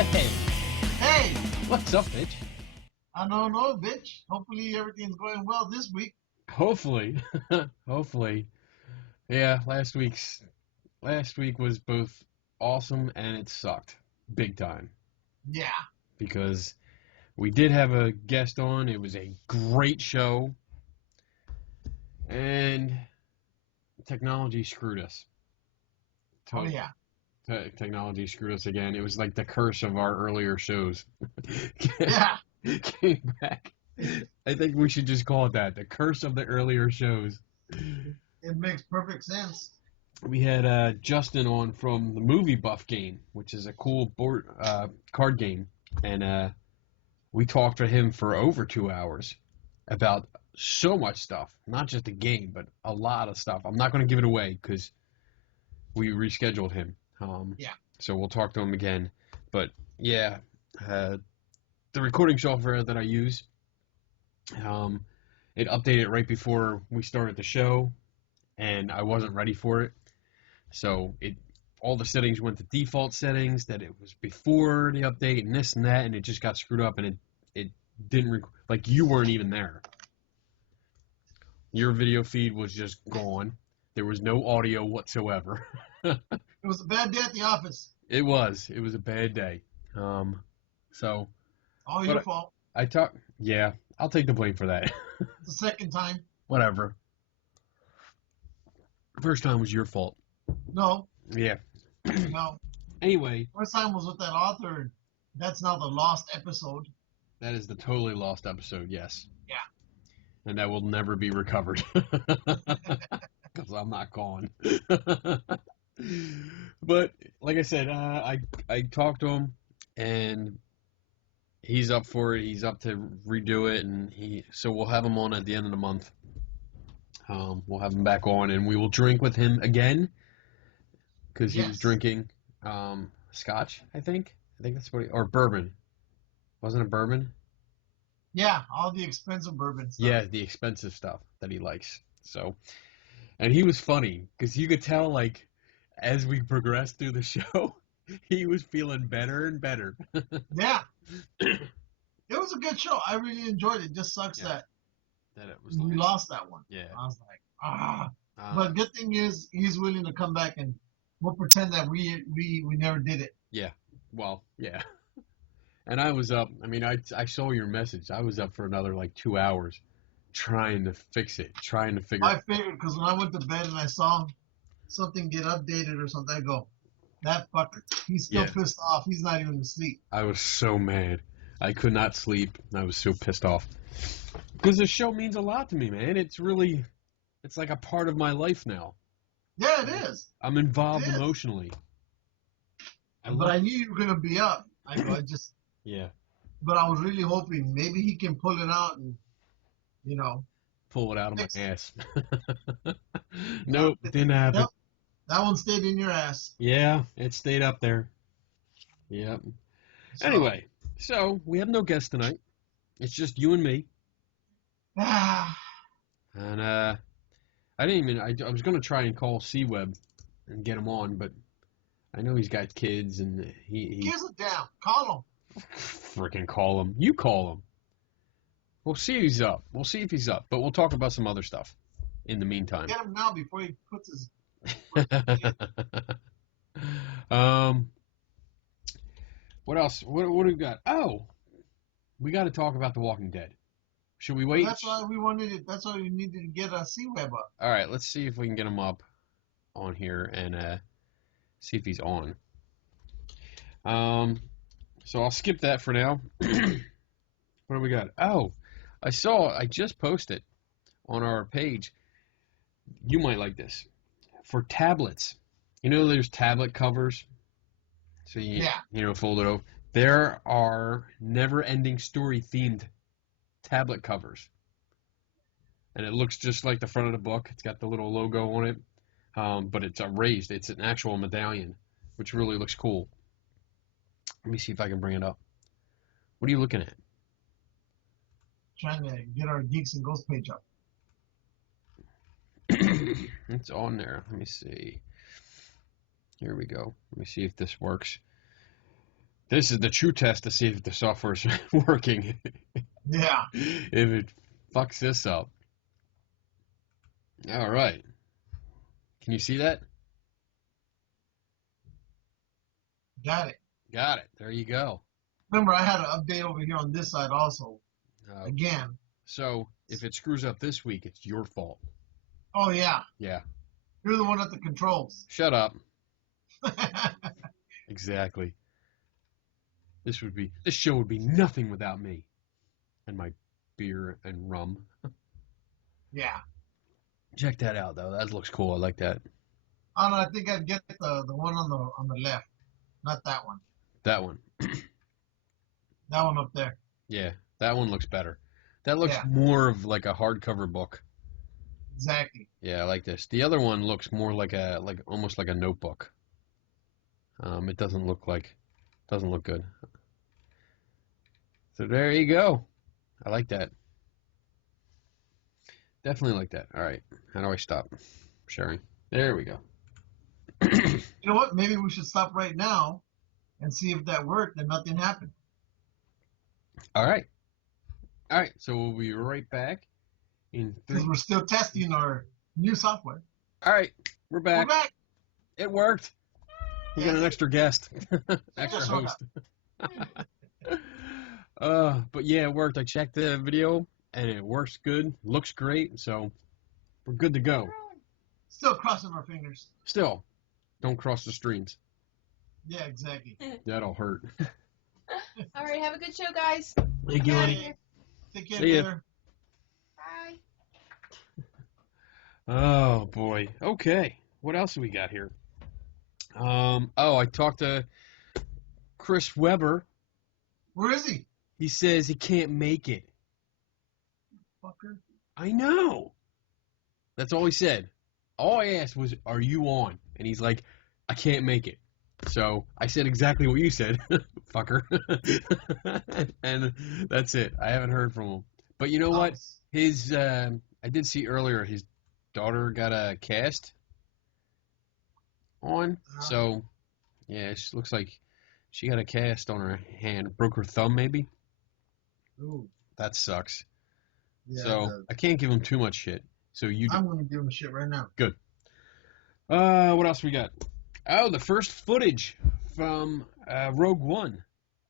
Hey, Hey, what's up, bitch? I don't know, bitch. Hopefully everything's going well this week. Hopefully, hopefully. Yeah, last week was both awesome and it sucked big time Yeah. because we did have a guest on. It was a great show, and technology screwed us. Oh, To- yeah. Technology screwed us again. It was like the curse of our earlier shows. Yeah. Came back. I think we should just call it that. The curse of the earlier shows. It makes perfect sense. We had Justin on from the Movie Buff game, which is a cool board card game, and we talked to him for over 2 hours about so much stuff, not just the game, but a lot of stuff. I'm not going to give it away because we rescheduled him. Yeah. So we'll talk to him again. But yeah, the recording software that I use, it updated right before we started the show, and I wasn't ready for it. So all the settings went to default settings that it was before the update and this and that, and it just got screwed up, and it didn't like you weren't even there. Your video feed was just gone. There was no audio whatsoever. It was a bad day at the office. It was a bad day. So, All your but fault. yeah, I'll take the blame for that. The second time. Whatever. First time was your fault. No. Yeah. No. Anyway, First time was with that author. That's now the lost episode. that is the totally lost episode, yes. Yeah. And that will never be recovered. Because I'm not gone. But, like I said, I talked to him, and he's up for it. He's up to redo it, and so we'll have him on at the end of the month. We'll have him back on, and we will drink with him again, because he was drinking scotch, I think. I think that's or bourbon. Wasn't it bourbon? Yeah, all the expensive bourbon stuff. Yeah, the expensive stuff that he likes. So, and he was funny because you could tell, like, as we progressed through the show, he was feeling better and better. Yeah. It was a good show. I really enjoyed it. It just sucks that it was we lost that one. Yeah. I was like, But good thing is he's willing to come back, and we'll pretend that we never did it. Yeah. Well, yeah. And I was up. I mean, I saw your message. I was up for another like 2 hours trying to fix it, trying to figure. I figured because when I went to bed and I saw something get updated or something, I go, that fucker. He's still pissed off. He's not even asleep. I was so mad. I could not sleep. I was so pissed off. Because the show means a lot to me, man. It's like a part of my life now. Yeah, it is. I'm involved emotionally. But I knew you were going to be up. Yeah. But I was really hoping maybe he can pull it out and, pull it out of my ass. Nope, didn't happen. Nope. That one stayed in your ass. Yeah, it stayed up there. Yep. Anyway, so we have no guest tonight. It's just you and me. And I didn't even. I was gonna try and call C-Web and get him on, but I know he's got kids and he gives it down. Call him. Freaking call him. You call him. We'll see if he's up. We'll see if he's up, but we'll talk about some other stuff in the meantime. Get him now before he puts his. What else? What do we got? Oh, we got to talk about The Walking Dead. Should we wait? That's why we wanted it. That's why we needed to get a C-Web up. All right, let's see if we can get him up on here and see if he's on. So I'll skip that for now. What do we got? Oh, I just posted on our page. You might like this. For tablets. You know there's tablet covers? So you fold it over. There are Never-Ending Story themed tablet covers. And it looks just like the front of the book. It's got the little logo on it. But it's raised. It's an actual medallion, which really looks cool. Let me see if I can bring it up. What are you looking at? Trying to get our Geeks and Ghosts page up. It's on there. Let me see. Here we go. Let me see if this works. This is the true test to see if the software's working. Yeah. If it fucks this up. All right. Can you see that? Got it. Got it. There you go. Remember, I had an update over here on this side also. Again. So if it screws up this week, it's your fault. Oh, yeah. Yeah. You're the one at the controls. Shut up. Exactly. This show would be nothing without me and my beer and rum. Yeah. Check that out though. That looks cool. I like that. I don't know. I think I'd get the one on the left, not that one. That one. That one up there. Yeah, that one looks better. That looks more of like a hardcover book. Exactly. Yeah, I like this. The other one looks more like almost like a notebook. It doesn't look good. So there you go. I like that. Definitely like that. All right. How do I stop sharing? There we go. You know what? Maybe we should stop right now and see if that worked and nothing happened. All right. All right. So we'll be right back in 3. Because we're still testing our new software. All right. We're back. We're back. It worked. We got an extra guest. Extra host. But yeah, it worked. I checked the video and it works good. Looks great. So we're good to go. Still crossing our fingers. Still, don't cross the streams. Yeah, exactly. That'll hurt. All right, have a good show, guys. Thank you, honey. Take care. See ya. Bye. Oh boy. Okay. What else do we got here? I talked to Chris Webber. Where is he? He says he can't make it. Fucker. I know. That's all he said. All I asked was, "Are you on?" And he's like, "I can't make it." So I said exactly what you said, fucker. And that's it. I haven't heard from him. But you know what? His I did see earlier his daughter got a cast on. So yeah, she looks like she got a cast on her hand. Broke her thumb maybe. Ooh. That sucks. Yeah, so I can't give him too much shit. So I'm gonna give him shit right now. Good. What else we got? Oh, the first footage from Rogue One,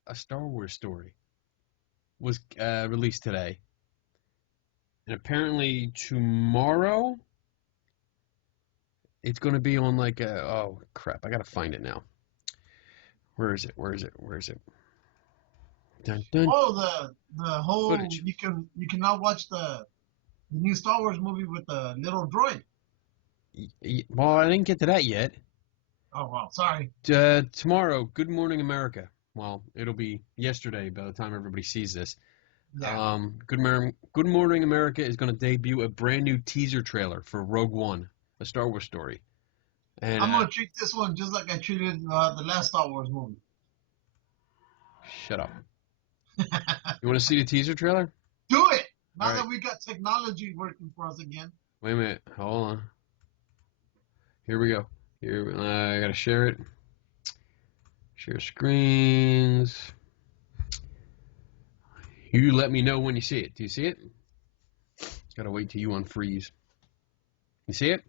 a Star Wars story, was released today. And apparently tomorrow, it's going to be on like a... Oh, crap. I got to find it now. Where is it? Dun, dun. Oh, the whole... Footage. You can now watch the new Star Wars movie with the little droid. Well, I didn't get to that yet. Oh, well, sorry. Tomorrow, Good Morning America. Well, it'll be yesterday by the time everybody sees this. Yeah. Good Morning America is going to debut a brand new teaser trailer for Rogue One, a Star Wars story. And I'm going to treat this one just like I treated the last Star Wars movie. Shut up. You want to see the teaser trailer? Do it! Now All right. that we got technology working for us again. Wait a minute. Hold on. Here we go. I got to share it. Share screens. You let me know when you see it. Do you see it? Got to wait till you unfreeze. You see it?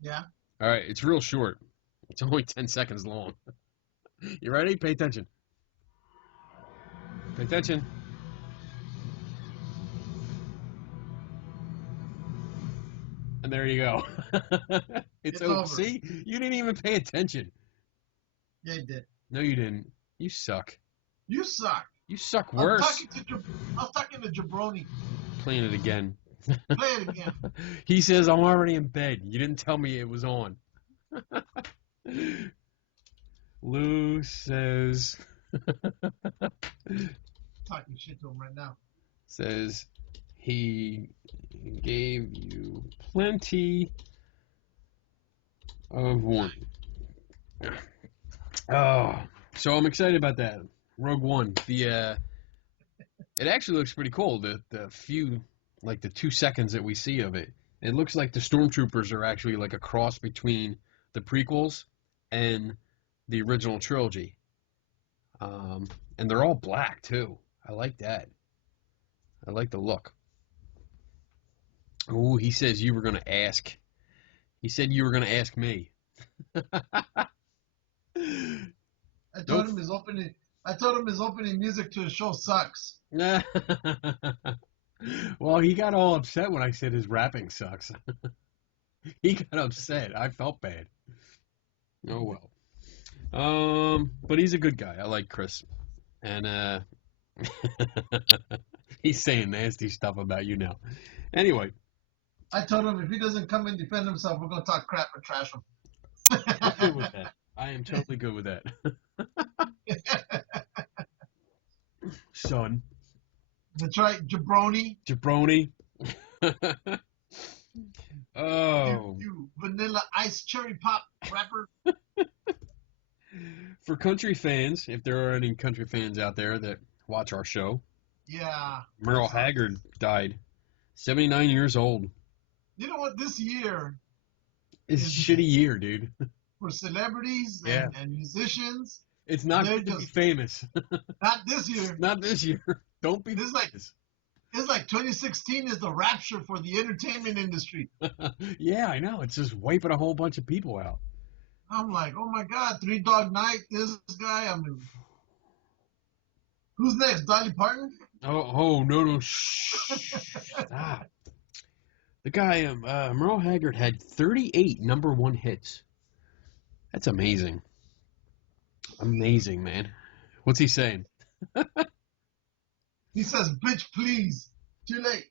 Yeah. All right. It's real short. It's only 10 seconds long. You ready? Pay attention. Pay attention. And there you go. It's over. See? You didn't even pay attention. Yeah, you did. No, you didn't. You suck. You suck. You suck worse. I was talking to Jabroni. Playing it again. Play it again. He says, I'm already in bed. You didn't tell me it was on. Lou says... Talking shit to him right now. Says he gave you plenty of warning. Oh, so I'm excited about that. Rogue One. It actually looks pretty cool. The few, like the 2 seconds that we see of it, it looks like the stormtroopers are actually like a cross between the prequels and the original trilogy. And they're all black too. I like that. I like the look. Oh, he says you were gonna ask. He said you were gonna ask me. I told him his opening music to his show sucks. Well, he got all upset when I said his rapping sucks. He got upset. I felt bad. Oh well. But he's a good guy. I like Chris. And he's saying nasty stuff about you now. Anyway. I told him if he doesn't come and defend himself, we're gonna talk crap and trash him. I'm good with that. I am totally good with that. Son. That's right, jabroni. Jabroni. Oh. You vanilla ice cherry pop rapper. For country fans, if there are any country fans out there that watch our show. Yeah. Merle Haggard died. 79 years old. You know what? This year is a shitty year, dude. For celebrities and musicians. It's not good to be famous. Not this year. Not this year. Don't be famous. It's like 2016 is the rapture for the entertainment industry. Yeah, I know. It's just wiping a whole bunch of people out. I'm like, oh my God, Three Dog Night, this guy. I mean, who's next? Dolly Parton? Oh, no. Shh. Stop. The guy, Merle Haggard, had 38 number one hits. That's amazing. Amazing, man. What's he saying? He says, bitch, please. Too late.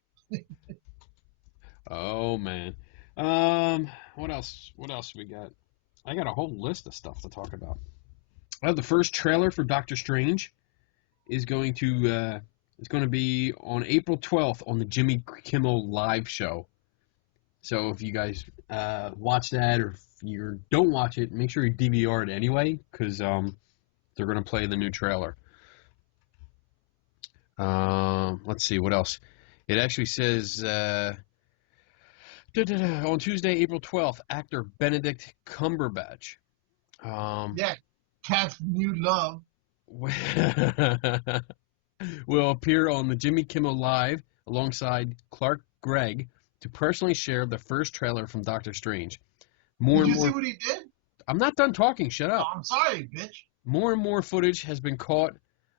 Oh, man. What else we got? I got a whole list of stuff to talk about. The first trailer for Doctor Strange is going to be on April 12th on the Jimmy Kimmel live show. So if you guys watch that, or if you don't watch it, make sure you DVR it anyway, because they're going to play the new trailer. Let's see, what else? It actually says on Tuesday, April 12th, actor Benedict Cumberbatch. Cat's new love. Will appear on the Jimmy Kimmel Live alongside Clark Gregg to personally share the first trailer from Doctor Strange. Did you see what he did? I'm not done talking. Shut up. Oh, I'm sorry, bitch. More and more footage has been caught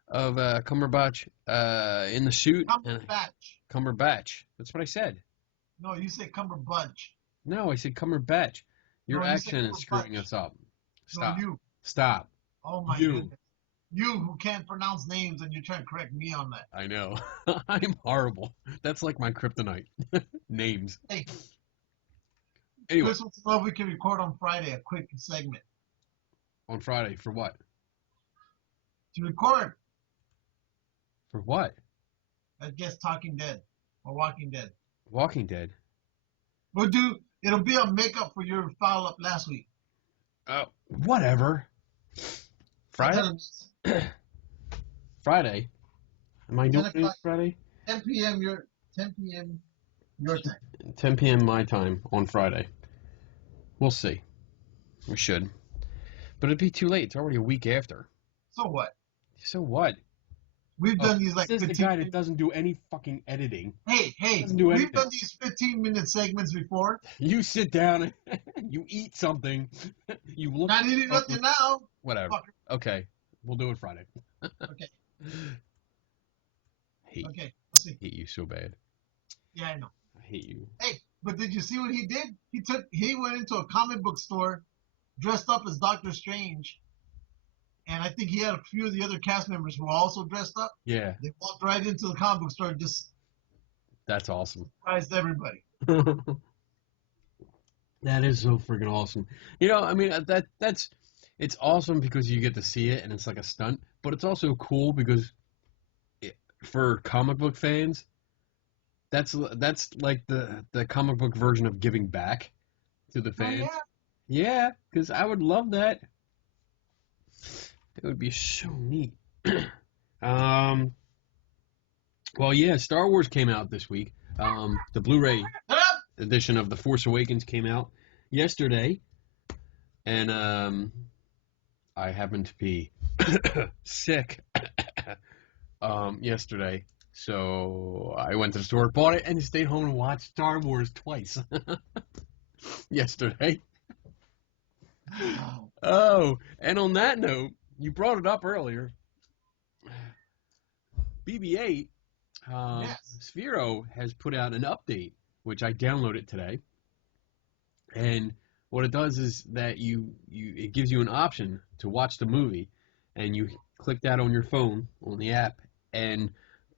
of Cumberbatch in the suit. Cumberbatch. That's what I said. No, you said Cumberbatch. No, I said Cumberbatch. Your accent is screwing us up. Stop. No, you. Stop. Oh, my goodness. You who can't pronounce names and you're trying to correct me on that. I know. I'm horrible. That's like my kryptonite. Names. Hey. Anyway. Chris wants to know if we can record on Friday a quick segment. On Friday? For what? To record. For what? I guess Talking Dead or Walking Dead. Walking Dead. It'll be a makeup for your foul up last week. Whatever. Friday? Friday? Am I doing it Friday? 10 p.m. your time. 10 p.m. my time on Friday. We'll see. We should. But it'd be too late. It's already a week after. So what? So what? We've done these like 15 minutes. This is the guy that doesn't do any fucking editing. Hey, we've done these 15-minute segments before. You sit down and you eat something. You look. Not eating nothing now. Whatever. Fucker. Okay, we'll do it Friday. Okay. Okay. Let's see. Hate you so bad. Yeah, I know. I hate you. Hey, but did you see what he did? He went into a comic book store, dressed up as Doctor Strange. And I think he had a few of the other cast members who were also dressed up. Yeah. They walked right into the comic book store and just... That's awesome. Surprised everybody. That is so freaking awesome. You know, I mean, that's... It's awesome because you get to see it and it's like a stunt. But it's also cool because for comic book fans, that's like the comic book version of giving back to the fans. Oh, yeah, because I would love that. It would be so neat. Well, yeah, Star Wars came out this week. The BluRay edition of The Force Awakens came out yesterday. And I happened to be sick yesterday, so I went to the store, bought it, and stayed home and watched Star Wars twice yesterday. Wow. Oh, and on that note, you brought it up earlier. BB-8, Yes. Sphero has put out an update, which I downloaded today. And what it does is that it gives you an option to watch the movie, and you click that on your phone, on the app, and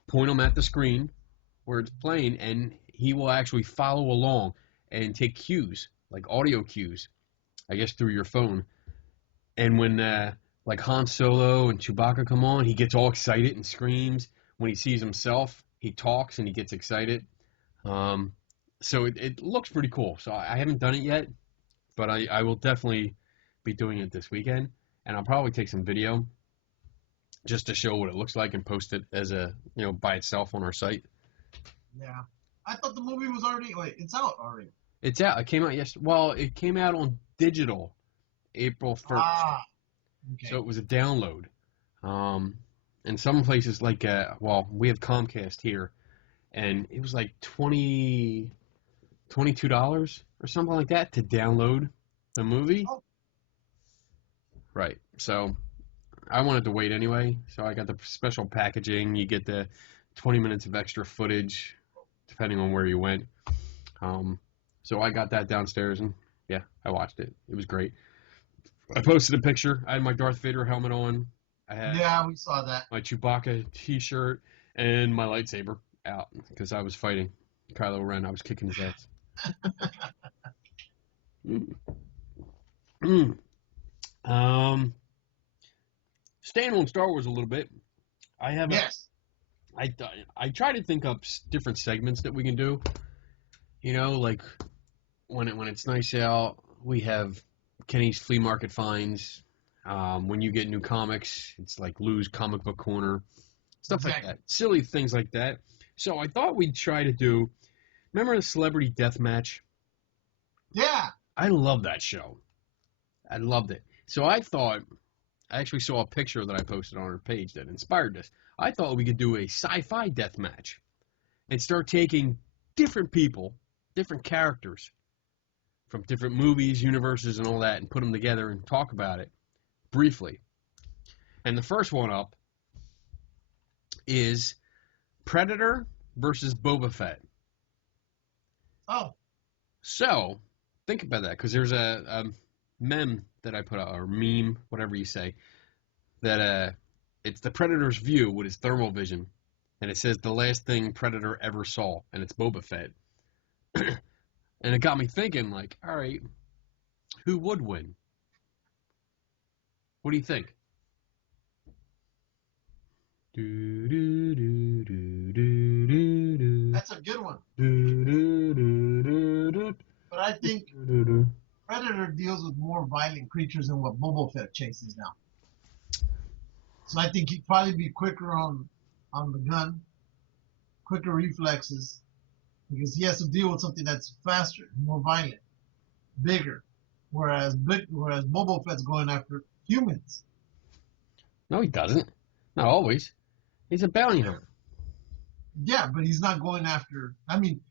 point them at the screen where it's playing, and he will actually follow along and take cues, like audio cues, I guess, through your phone. And when like Han Solo and Chewbacca come on, he gets all excited and screams. When he sees himself, he talks and he gets excited. So it looks pretty cool. So I haven't done it yet, but I will definitely be doing it this weekend. And I'll probably take some video just to show what it looks like and post it as by itself on our site. Yeah. I thought the movie was already, wait, it's out already. It's out. It came out yesterday. Well, it came out on digital April 1st. Ah. Okay. So it was a download. And some places like, we have Comcast here, and it was like $22 or something like that to download the movie. Oh. Right. So I wanted to wait anyway. So I got the special packaging. You get the 20 minutes of extra footage, depending on where you went. So I got that downstairs, and yeah, I watched it. It was great. I posted a picture. I had my Darth Vader helmet on. I had we saw that. my Chewbacca t-shirt and my lightsaber out because I was fighting Kylo Ren. I was kicking his ass. Staying on Star Wars a little bit. I have I try to think up different segments that we can do. Like when it's nice out, we have Kenny's Flea Market Finds. When you get new comics, it's like Lou's Comic Book Corner, stuff like that. Silly things like that. So I thought we'd try to do, remember the Celebrity Deathmatch? Yeah. I love that show. I loved it. So I thought, I actually saw a picture that I posted on our page that inspired this. I thought we could do a Sci-Fi Deathmatch and start taking different people, different characters from different movies, universes, and all that, and put them together and talk about it briefly. And the first one up is Predator versus Boba Fett. Oh. So, think about that, because there's a meme that I put out, or meme, whatever you say, that it's the Predator's view with his thermal vision, and it says the last thing Predator ever saw, and it's Boba Fett. And it got me thinking, like, all right, who would win? What do you think? That's a good one. But I think Predator deals with more violent creatures than what Boba Fett chases now. So I think he'd probably be quicker on the gun, quicker reflexes, because he has to deal with something that's faster, more violent, bigger. Whereas Boba Fett's going after humans. No, he doesn't. Not always. He's a bounty hunter. Yeah, but he's not going after. I mean,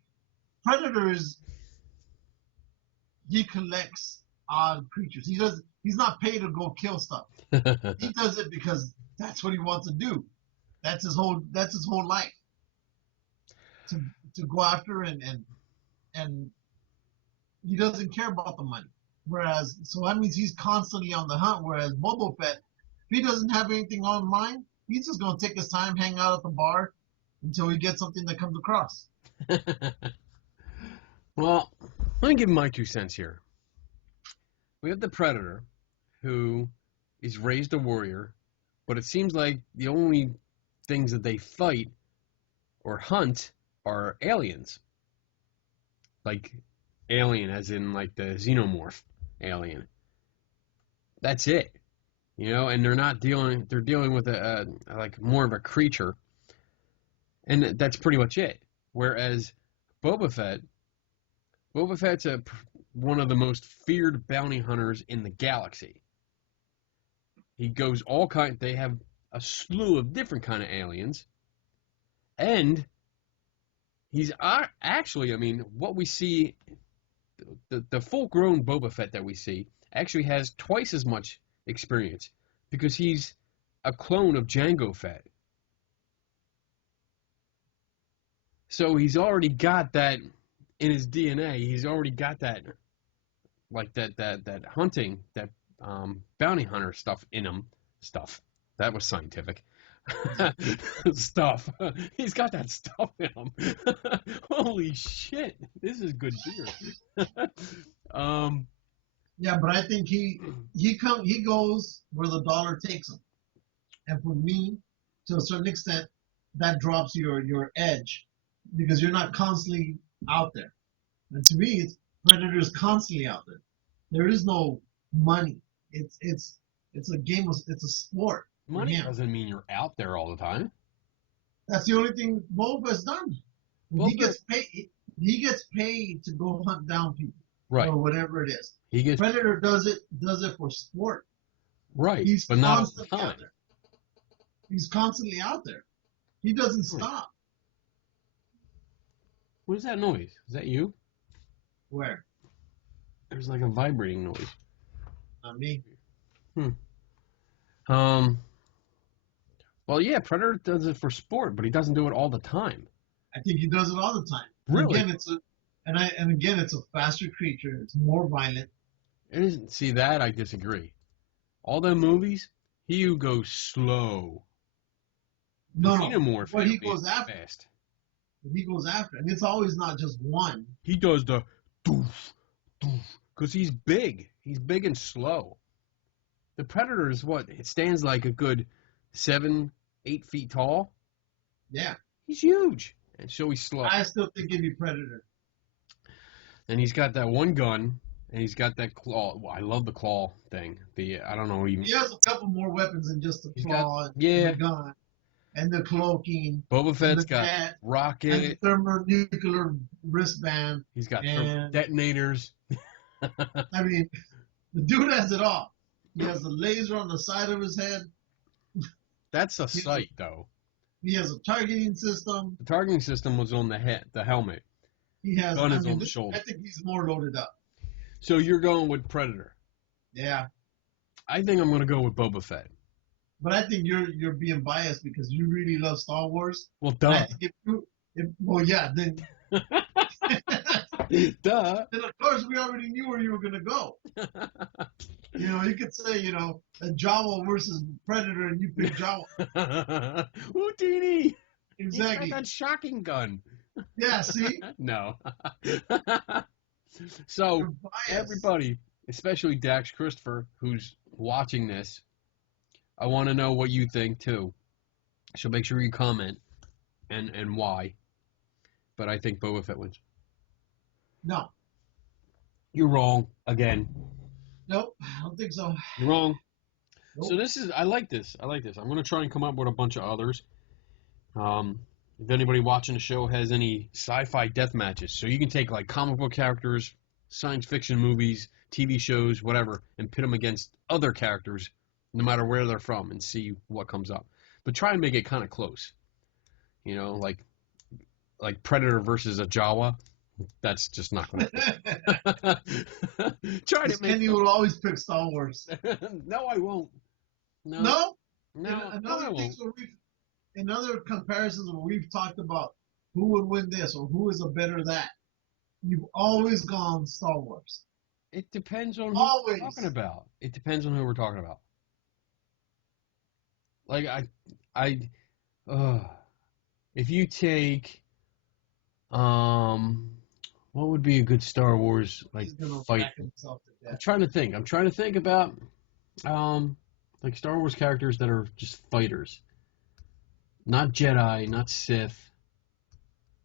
Predator he collects odd creatures. He's not paid to go kill stuff. He does it because that's what he wants to do. That's his whole life. To go after and he doesn't care about the money. So that means he's constantly on the hunt. Whereas Boba Fett, if he doesn't have anything on mind, he's just gonna take his time, hang out at the bar until he gets something that comes across. Well, let me give my 2 cents here. We have the Predator, who is raised a warrior, but it seems like the only things that they fight or hunt are aliens. Like alien as in like the xenomorph alien. That's it. And they're dealing with a like more of a creature. And that's pretty much it. Whereas Boba Fett's one of the most feared bounty hunters in the galaxy. He goes all kind. They have a slew of different kind of aliens, and he's actually. I mean, what we see, the full-grown Boba Fett that we see actually has twice as much experience because he's a clone of Jango Fett. So he's already got that in his DNA. He's already got that, like that hunting, that bounty hunter stuff in him. Stuff. That was scientific. Stuff. He's got that stuff in him. Holy shit! This is good beer. Yeah, but I think he goes where the dollar takes him, and for me, to a certain extent, that drops your edge because you're not constantly out there. And to me, Predator's constantly out there. There is no money. It's a game. It's a sport. Money doesn't mean you're out there all the time. That's the only thing Boba's done. He gets paid to go hunt down people, right, or whatever it is. Predator does it for sport. Right, He's but not all the constantly time. out there. He's constantly out there. He doesn't stop. What is that noise? Is that you? Where? There's like a vibrating noise. Not me. Well, yeah, Predator does it for sport, but he doesn't do it all the time. I think he does it all the time. Really? Again, it's a faster creature. It's more violent. It isn't. See, that I disagree. All the movies, he goes slow. No, Xenomorph, he goes after. Fast. He goes after, and it's always not just one. He does the doof, doof, because he's big. He's big and slow. The Predator is what? It stands like a good 7-8 feet tall. Yeah. He's huge. And so he's slow. I still think he'd be Predator. And he's got that one gun, and he's got that claw. Well, I love the claw thing. I don't know even. He has a couple more weapons than just the claw and the gun and the cloaking. Boba Fett's got rocket. And the thermonuclear wristband. He's got detonators. I mean, the dude has it all. He has a laser on the side of his head. That's a sight, though. He has a targeting system. The targeting system was on the head, the helmet. He has gun is on the shoulder. I think he's more loaded up. So you're going with Predator? Yeah. I think I'm going to go with Boba Fett. But I think you're being biased because you really love Star Wars. Well, duh. Well, yeah, then. Duh. And of course, we already knew where you were going to go. You could say, a Jawa versus Predator, and you pick Jawa. Houdini. Exactly. He's got that shocking gun. Yeah, see? No. So, everybody, especially Dax Christopher, who's watching this, I want to know what you think, too. So make sure you comment and why. But I think Boba Fett wins. No. You're wrong again. Nope, I don't think so. You're wrong. Nope. So I like this. I'm going to try and come up with a bunch of others. If anybody watching the show has any sci-fi death matches, so you can take like comic book characters, science fiction movies, TV shows, whatever, and pit them against other characters, no matter where they're from, and see what comes up. But try and make it kind of close. Like Predator versus a Jawa. That's just not going to try to make. Kenny will always pick Star Wars. No, I won't. No. I won't. In other comparisons where we've talked about who would win this or who is a better that, you've always gone Star Wars. It depends on who we're talking about. It depends on who we're talking about. Like if you take, what would be a good Star Wars fight? I'm trying to think about, like Star Wars characters that are just fighters. Not Jedi, not Sith.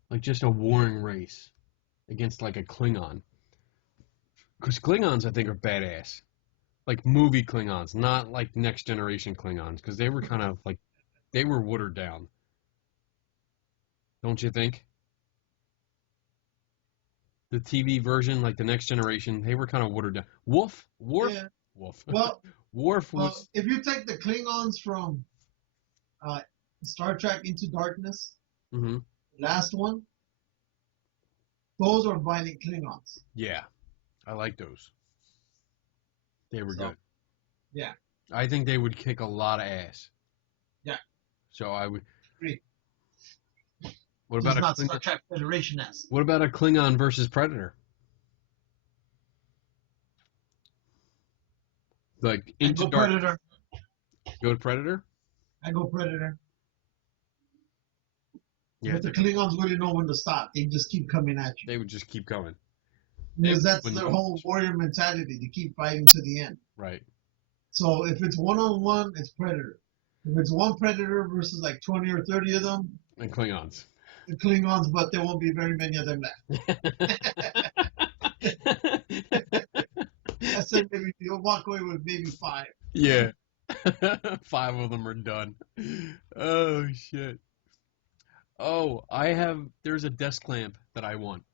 Like just a warring race against like a Klingon. Because Klingons, I think, are badass. Like movie Klingons, not like Next Generation Klingons. Because they were kind of like, they were watered down. Don't you think? The TV version, like the Next Generation, they were kind of watered down. Worf? Yeah. Wolf. Well, Worf Well, was... if you take the Klingons from Star Trek Into Darkness, last one, those are violent Klingons. Yeah, I like those. They were good. Yeah. I think they would kick a lot of ass. Yeah. So I would... Agree. What about not Star Trek Federation-esque. What about a Klingon versus Predator? Like Into Dark. Predator. Go to Predator? I go Predator. Yeah. But the Klingons wouldn't know when to stop. They just keep coming at you. They would just keep coming. Because that's their whole warrior mentality, to keep fighting to the end. Right. So if it's one-on-one, it's Predator. If it's one Predator versus like 20 or 30 of them. And Klingons. The Klingons, but there won't be very many of them left. I said maybe you'll walk away with maybe 5. Yeah. 5 of them are done. Oh, shit. Oh, there's a desk lamp that I want.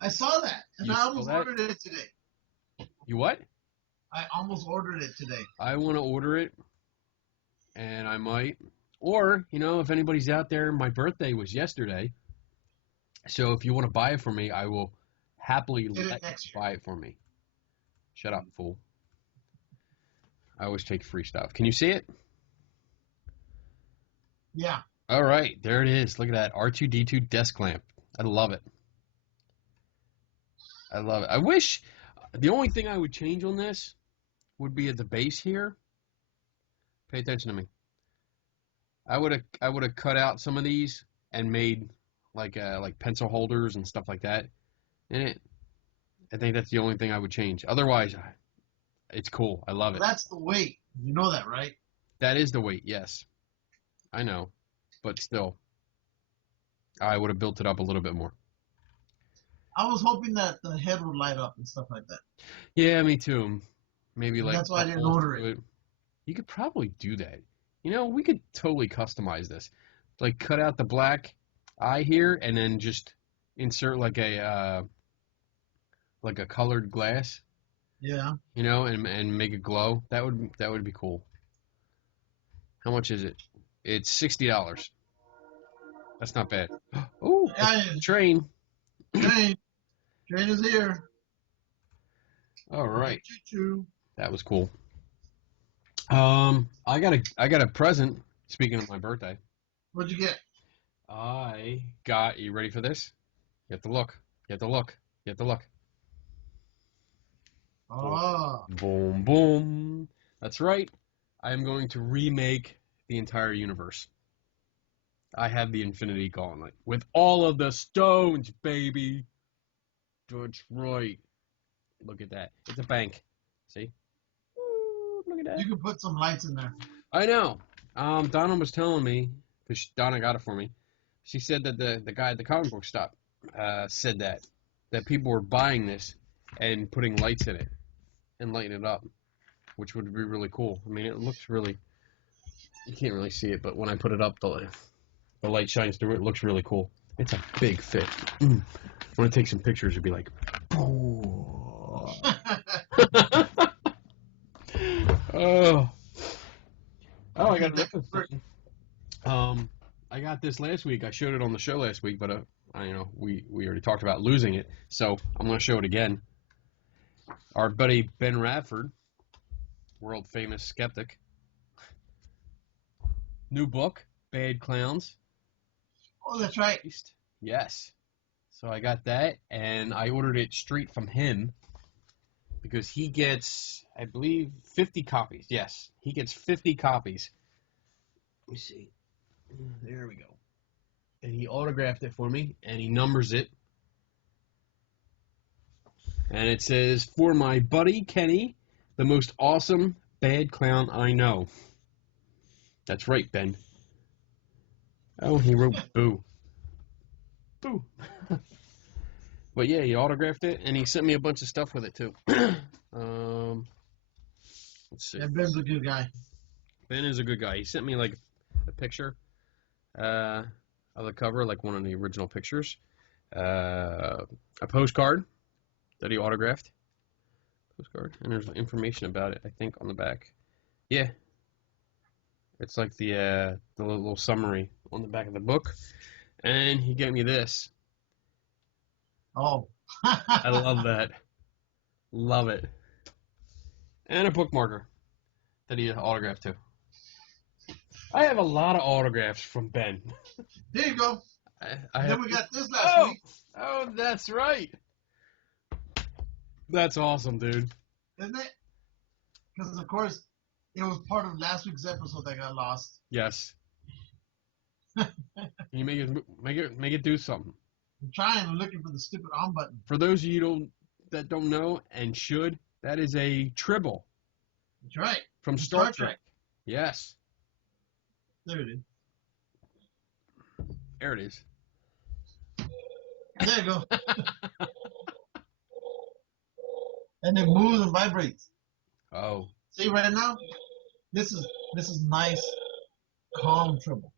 I saw that, and I almost ordered it today. You what? I almost ordered it today. I want to order it, and I might. Or, if anybody's out there, my birthday was yesterday. So if you want to buy it for me, I will happily let you buy it for me. Shut up, fool. I always take free stuff. Can you see it? Yeah. All right, there it is. Look at that R2-D2 desk lamp. I love it. I love it. I wish the only thing I would change on this would be at the base here. Pay attention to me. I would have cut out some of these and made like pencil holders and stuff like that in it. I think that's the only thing I would change. Otherwise, it's cool. I love it. That's the weight. You know that, right? That is the weight, yes. I know. But still, I would have built it up a little bit more. I was hoping that the head would light up and stuff like that. Yeah, me too. Maybe like... That's why I didn't order it. You could probably do that. We could totally customize this. Like, cut out the black eye here, and then just insert like a colored glass. Yeah. And make it glow. That would be cool. How much is it? It's $60. That's not bad. Oh, train. Train is here. All right. Choo-choo. That was cool. I got a present. Speaking of my birthday. What'd you get? I got. You ready for this? You have to look. You have to look. You have to look. Oh. Boom, boom. That's right. I am going to remake the entire universe. I have the Infinity Gauntlet with all of the stones, baby. That's right. Look at that. It's a bank. See? Ooh, look at that. You can put some lights in there. I know. Donna was telling me, because Donna got it for me. She said that the guy at the comic book shop said that people were buying this and putting lights in it and lighting it up, which would be really cool. I mean, it looks really... You can't really see it, but when I put it up, the light shines through it. It looks really cool. It's a big fit. I want to take some pictures. It'd be like... Oh. I got it. I got this last week. I showed it on the show last week, but we already talked about losing it, so I'm going to show it again. Our buddy Ben Radford, world famous skeptic. New book, Bad Clowns. Oh, that's right. Yes. So I got that, and I ordered it straight from him because he gets, I believe, 50 copies. Yes, he gets 50 copies. Let me see. There we go. And he autographed it for me, and he numbers it. And it says, "For my buddy Kenny, the most awesome bad clown I know." That's right, Ben. Oh, he wrote boo. Boo. But yeah, he autographed it, and he sent me a bunch of stuff with it, too. Let's see. Yeah, Ben's a good guy. Ben is a good guy. He sent me, like, a picture of the cover, like one of the original pictures. A postcard that he autographed. Postcard. And there's information about it, I think, on the back. Yeah. It's like the little summary on the back of the book. And he gave me this. Oh. I love that. Love it. And a bookmarker that he autographed too. I have a lot of autographs from Ben. There you go. Then we got this last week. Oh, that's right. That's awesome, dude. Isn't it? Because, of course, it was part of last week's episode that got lost. Yes. Can you make it do something? I'm trying. I'm looking for the stupid on button. For those of you that don't know and should, that is a tribble. That's right. From Star Trek. Yes. There it is. There it is. There you go. And it moves and vibrates. Oh. See right now? This is nice, calm tribble.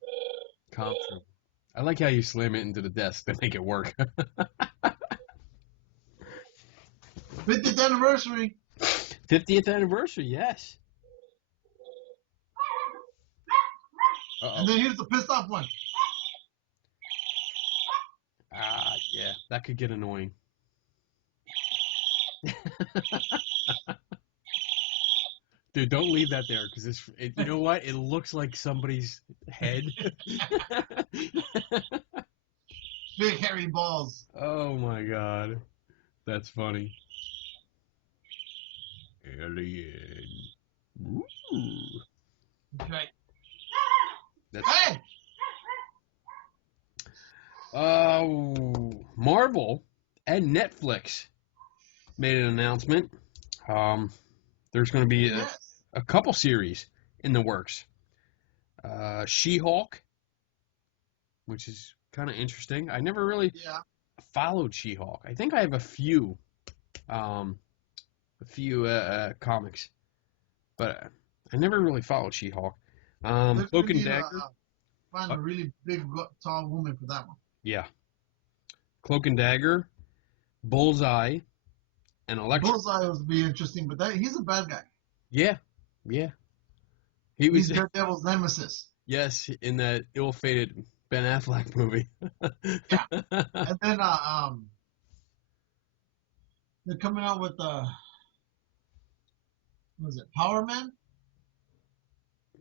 Calm tribble. I like how you slam it into the desk to make it work. 50th anniversary. 50th anniversary, yes. Uh-oh. And then here's the pissed off one. Yeah, that could get annoying. Dude, don't leave that there, because you know what? It looks like somebody's head. Big hairy balls. Oh my god. That's funny. Alien. Ooh. That's right. That's Hey! Marvel and Netflix made an announcement. There's going to be a couple series in the works. She-Hulk, which is kind of interesting. I never really followed She-Hulk. I think I have a few comics, but I never really followed She-Hulk. Cloak and Dagger. Find a really big, tall woman for that one. Yeah. Cloak and Dagger, Bullseye, and Electro. Bullseye would be interesting, but he's a bad guy. Yeah, yeah. He's Daredevil's nemesis. Yes, in that ill-fated Ben Affleck movie. Yeah. And then they're coming out with what was it, Power Man?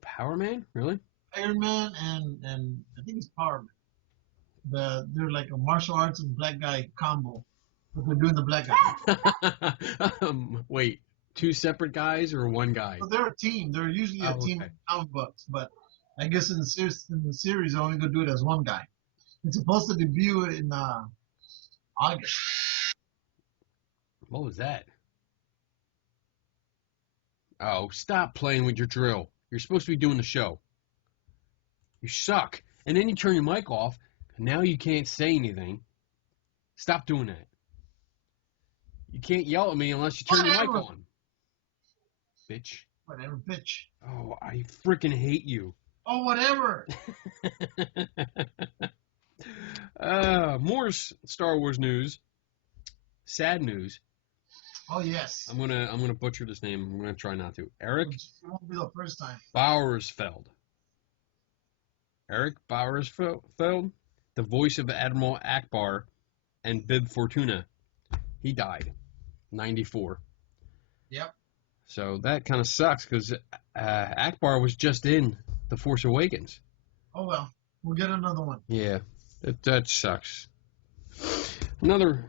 Power Man? Really? Iron Man and I think it's Power Man. They're like a martial arts and black guy combo, but they're doing the black guy. Wait, two separate guys or one guy? So they're a team. They're usually a team of comic books, but I guess in the series, they're only gonna do it as one guy. It's supposed to debut in August. What was that? Oh, stop playing with your drill. You're supposed to be doing the show. You suck. And then you turn your mic off, and now you can't say anything. Stop doing that. You can't yell at me unless you turn your mic on. Bitch. Whatever, bitch. Oh, I freaking hate you. Oh, whatever. More Star Wars news. Sad news. Oh yes. I'm gonna butcher this name. I'm gonna try not to. Eric. It won't be the first time. Bowersfeld. Eric Bowersfeld, the voice of Admiral Akbar and Bib Fortuna. He died, 94. Yep. So that kind of sucks because Akbar was just in The Force Awakens. Oh well, we'll get another one. Yeah, that sucks. Another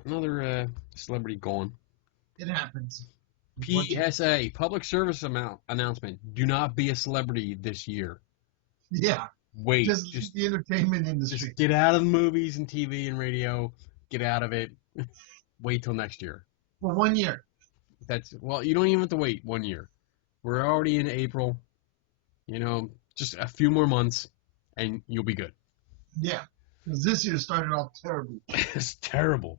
celebrity gone. It happens. PSA, public service announcement. Do not be a celebrity this year. Yeah. Wait. Just the entertainment industry. Just get out of the movies and TV and radio. Get out of it. Wait till next year. For 1 year. Well, you don't even have to wait 1 year. We're already in April. Just a few more months and you'll be good. Yeah. Because this year started off terribly. It's terrible.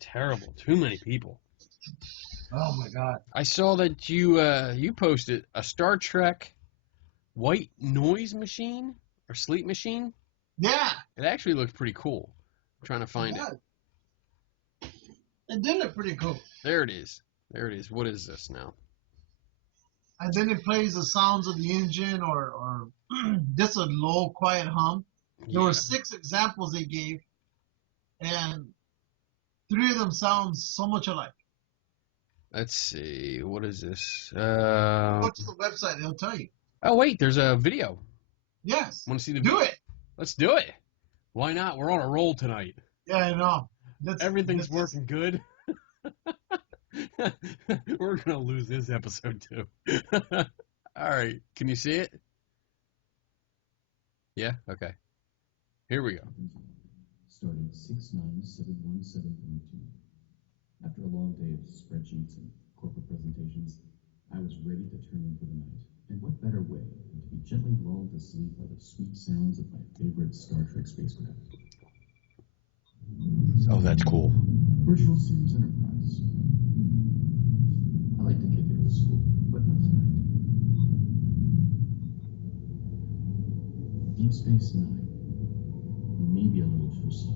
Terrible. Too many people. Oh my God. I saw that you posted a Star Trek white noise machine or sleep machine. Yeah. It actually looks pretty cool. I'm trying to find it. It did look pretty cool. There it is. There it is. What is this now? And then it plays the sounds of the engine or just a low, quiet hum. There were 6 examples they gave, and 3 of them sound so much alike. Let's see. What is this? Go to the website. It'll tell you. Oh, wait. There's a video. Yes. Want to see the Do video? it. Let's do it. Why not? We're on a roll tonight. Yeah, I know. Everything's working good. We're going to lose this episode, too. All right. Can you see it? Yeah? Okay. Here we go. Starting 6/9/7/1732. After a long day of spreadsheets and corporate presentations, I was ready to turn in for the night. And what better way than to be gently lulled to sleep by the sweet sounds of my favorite Star Trek spacecraft. Oh, that's cool. Virtual Series Enterprise. I like to kick it old school, but not tonight. Deep Space Nine. Maybe a little too slow.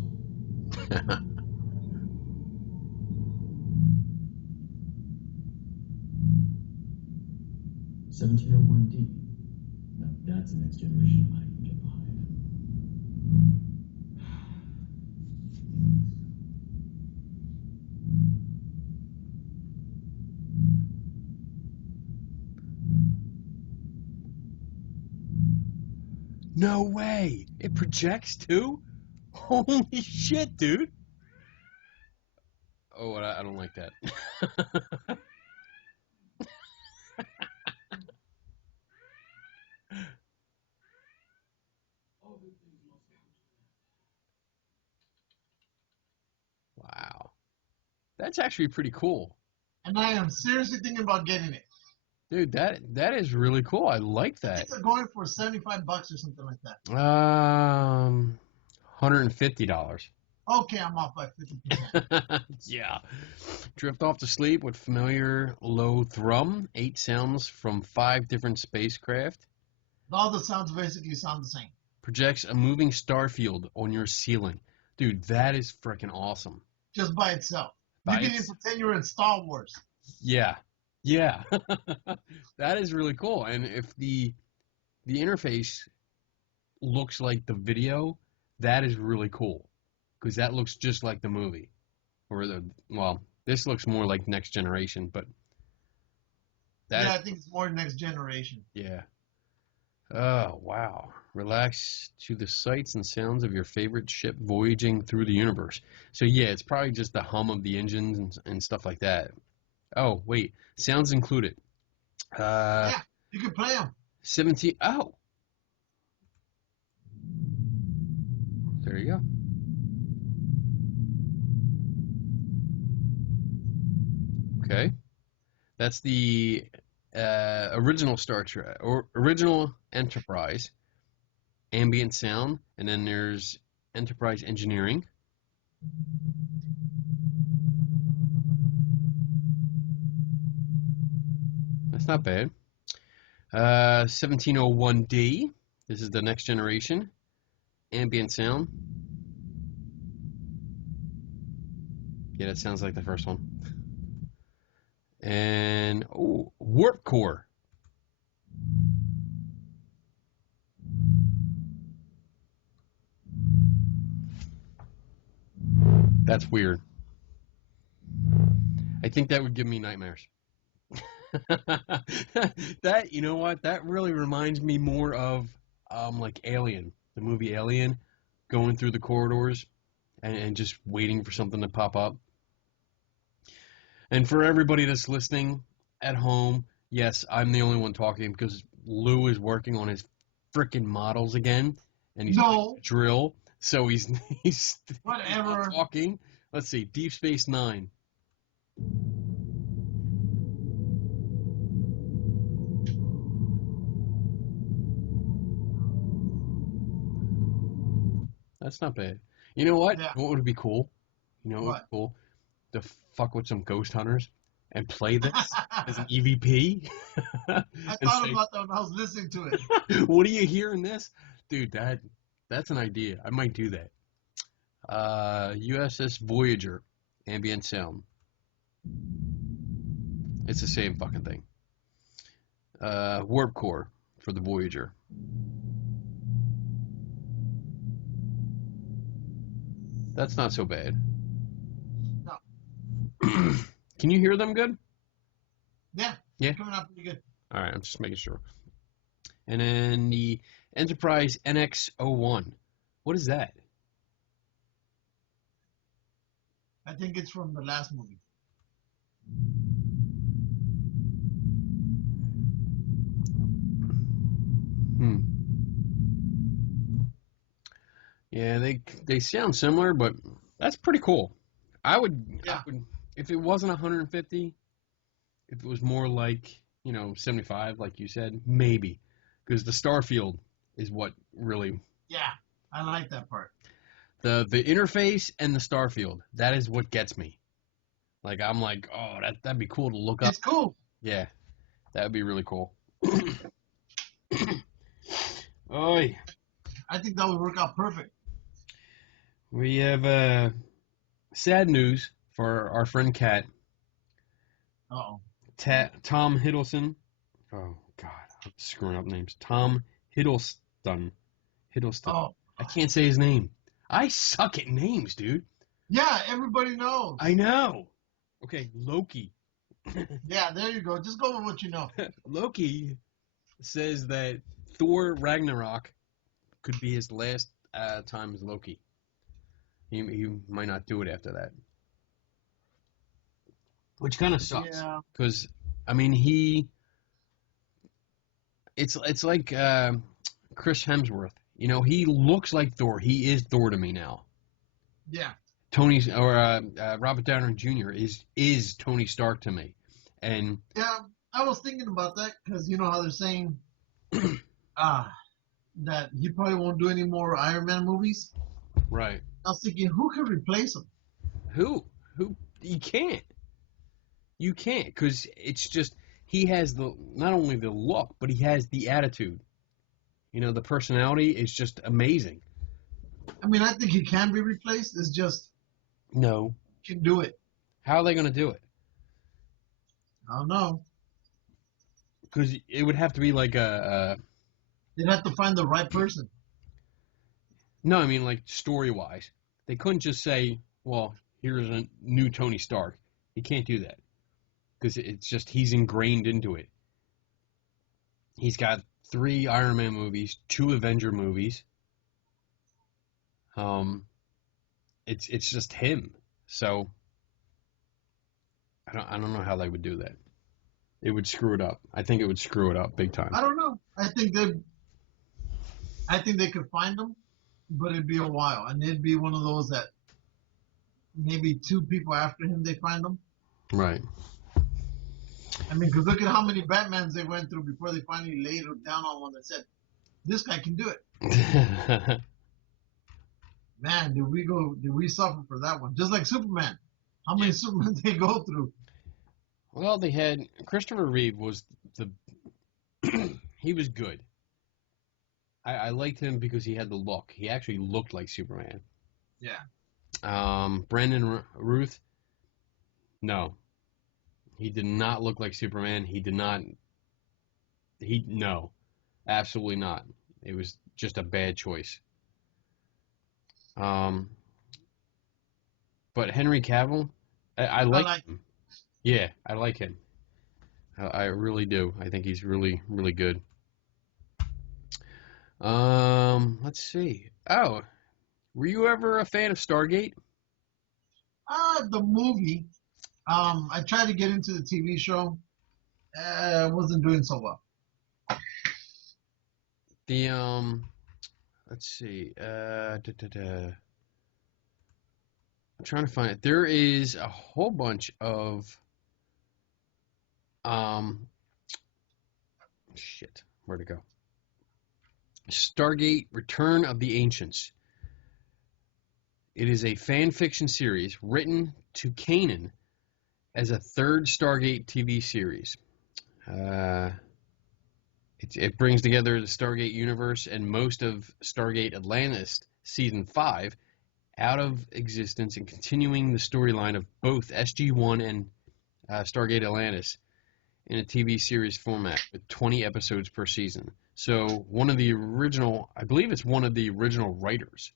1701D. Now that's the next generation I can get behind. No way. It projects too? Holy shit, dude. Oh, I don't like that. Wow. That's actually pretty cool. And I am seriously thinking about getting it. Dude, that is really cool. I like I that. think they're going for $75 or something like that. $150. Okay, I'm off by 50%. Yeah. Drift off to sleep with familiar low thrum. 8 sounds from 5 different spacecraft. All the sounds basically sound the same. Projects a moving star field on your ceiling. Dude, that is freaking awesome. Just by itself. You can even pretend you're in Star Wars. Yeah. Yeah. That is really cool. And if the interface looks like the video, that is really cool. Because that looks just like the movie. Well, this looks more like Next Generation, but I think it's more Next Generation. Yeah. Oh, wow. Relax to the sights and sounds of your favorite ship voyaging through the universe. So, yeah, it's probably just the hum of the engines and stuff like that. Oh, wait. Sounds included. Yeah, you can play them. 17. Oh. There you go. Okay. That's the original Star Trek, or original Enterprise, ambient sound, and then there's Enterprise Engineering. That's not bad. 1701D. This is the Next Generation, ambient sound. Yeah, that sounds like the first one. And Warp Core. That's weird. I think that would give me nightmares. That, you know what? That really reminds me more of like Alien, the movie Alien, going through the corridors and just waiting for something to pop up. And for everybody that's listening at home, yes, I'm the only one talking because Lou is working on his freaking models again, and he's doing drill, so he's whatever talking. Let's see, Deep Space Nine. That's not bad. You know what? Yeah. What would be cool? You know what would be cool? To fuck with some ghost hunters and play this as an EVP. I thought about that when I was listening to it. What do you hear in this? Dude, that's an idea. I might do that. USS Voyager, ambient sound. It's the same fucking thing. Warp core for the Voyager. That's not so bad. No. Can you hear them good? Yeah. Yeah. Coming out pretty good. All right, I'm just making sure. And then the Enterprise NX-01. What is that? I think it's from the last movie. Yeah, they sound similar, but that's pretty cool. I would, if it wasn't 150, if it was more like 75, like you said, maybe, because the Starfield is what really. Yeah, I like that part. The interface and the Starfield, that is what gets me. Like I'm like, oh, that'd be cool to look up. It's cool. Yeah, that'd be really cool. Oi. I think that would work out perfect. We have sad news for our friend Kat. Uh-oh. Tom Hiddleston. Oh, God. I'm screwing up names. Tom Hiddleston. Oh. I can't say his name. I suck at names, dude. Yeah, everybody knows. I know. Okay, Loki. Yeah, there you go. Just go with what you know. Loki says that Thor Ragnarok could be his last time as Loki. He might not do it after that. Which kind of sucks. Because, I mean, it's like Chris Hemsworth. He looks like Thor. He is Thor to me now. Yeah. Robert Downey Jr. is Tony Stark to me. And yeah, I was thinking about that because you know how they're saying that he probably won't do any more Iron Man movies. Right. I was thinking, who could replace him? Who? You can't. You can't, because it's just he has not only the look, but he has the attitude. The personality is just amazing. I mean, I think he can be replaced. It's just no can do it. How are they going to do it? I don't know. Because it would have to be like they'd have to find the right person. No, I mean like story-wise. They couldn't just say, well, here's a new Tony Stark. You can't do that. Because it's just he's ingrained into it. He's got 3 Iron Man movies, 2 Avenger movies. It's just him. So I don't know how they would do that. It would screw it up. I think it would screw it up big time. I don't know. I think they could find him, but it'd be a while, and it'd be one of those that maybe 2 people after him they find him. Right. I mean, because look at how many Batmans they went through before they finally laid down on one that said, "This guy can do it." Man, did we suffer for that one? Just like Superman. How many Supermans they go through? Well, they had Christopher Reeve was he was good. I liked him because he had the look. He actually looked like Superman. Yeah. Brandon Ruth, no. He did not look like Superman. No. Absolutely not. It was just a bad choice. But Henry Cavill, I like him. Yeah, I like him. I really do. I think he's really, really good. Let's see. Oh, were you ever a fan of Stargate? The movie. I tried to get into the TV show. I wasn't doing so well. Let's see. I'm trying to find it. There is a whole bunch of shit. Where'd it go? Stargate: Return of the Ancients. It is a fan fiction series written to Kanan as a 3rd Stargate TV series. It brings together the Stargate universe and most of Stargate Atlantis Season 5 out of existence and continuing the storyline of both SG1 and Stargate Atlantis. in a TV series format with 20 episodes per season. So one of the original, I believe it's one of the original writers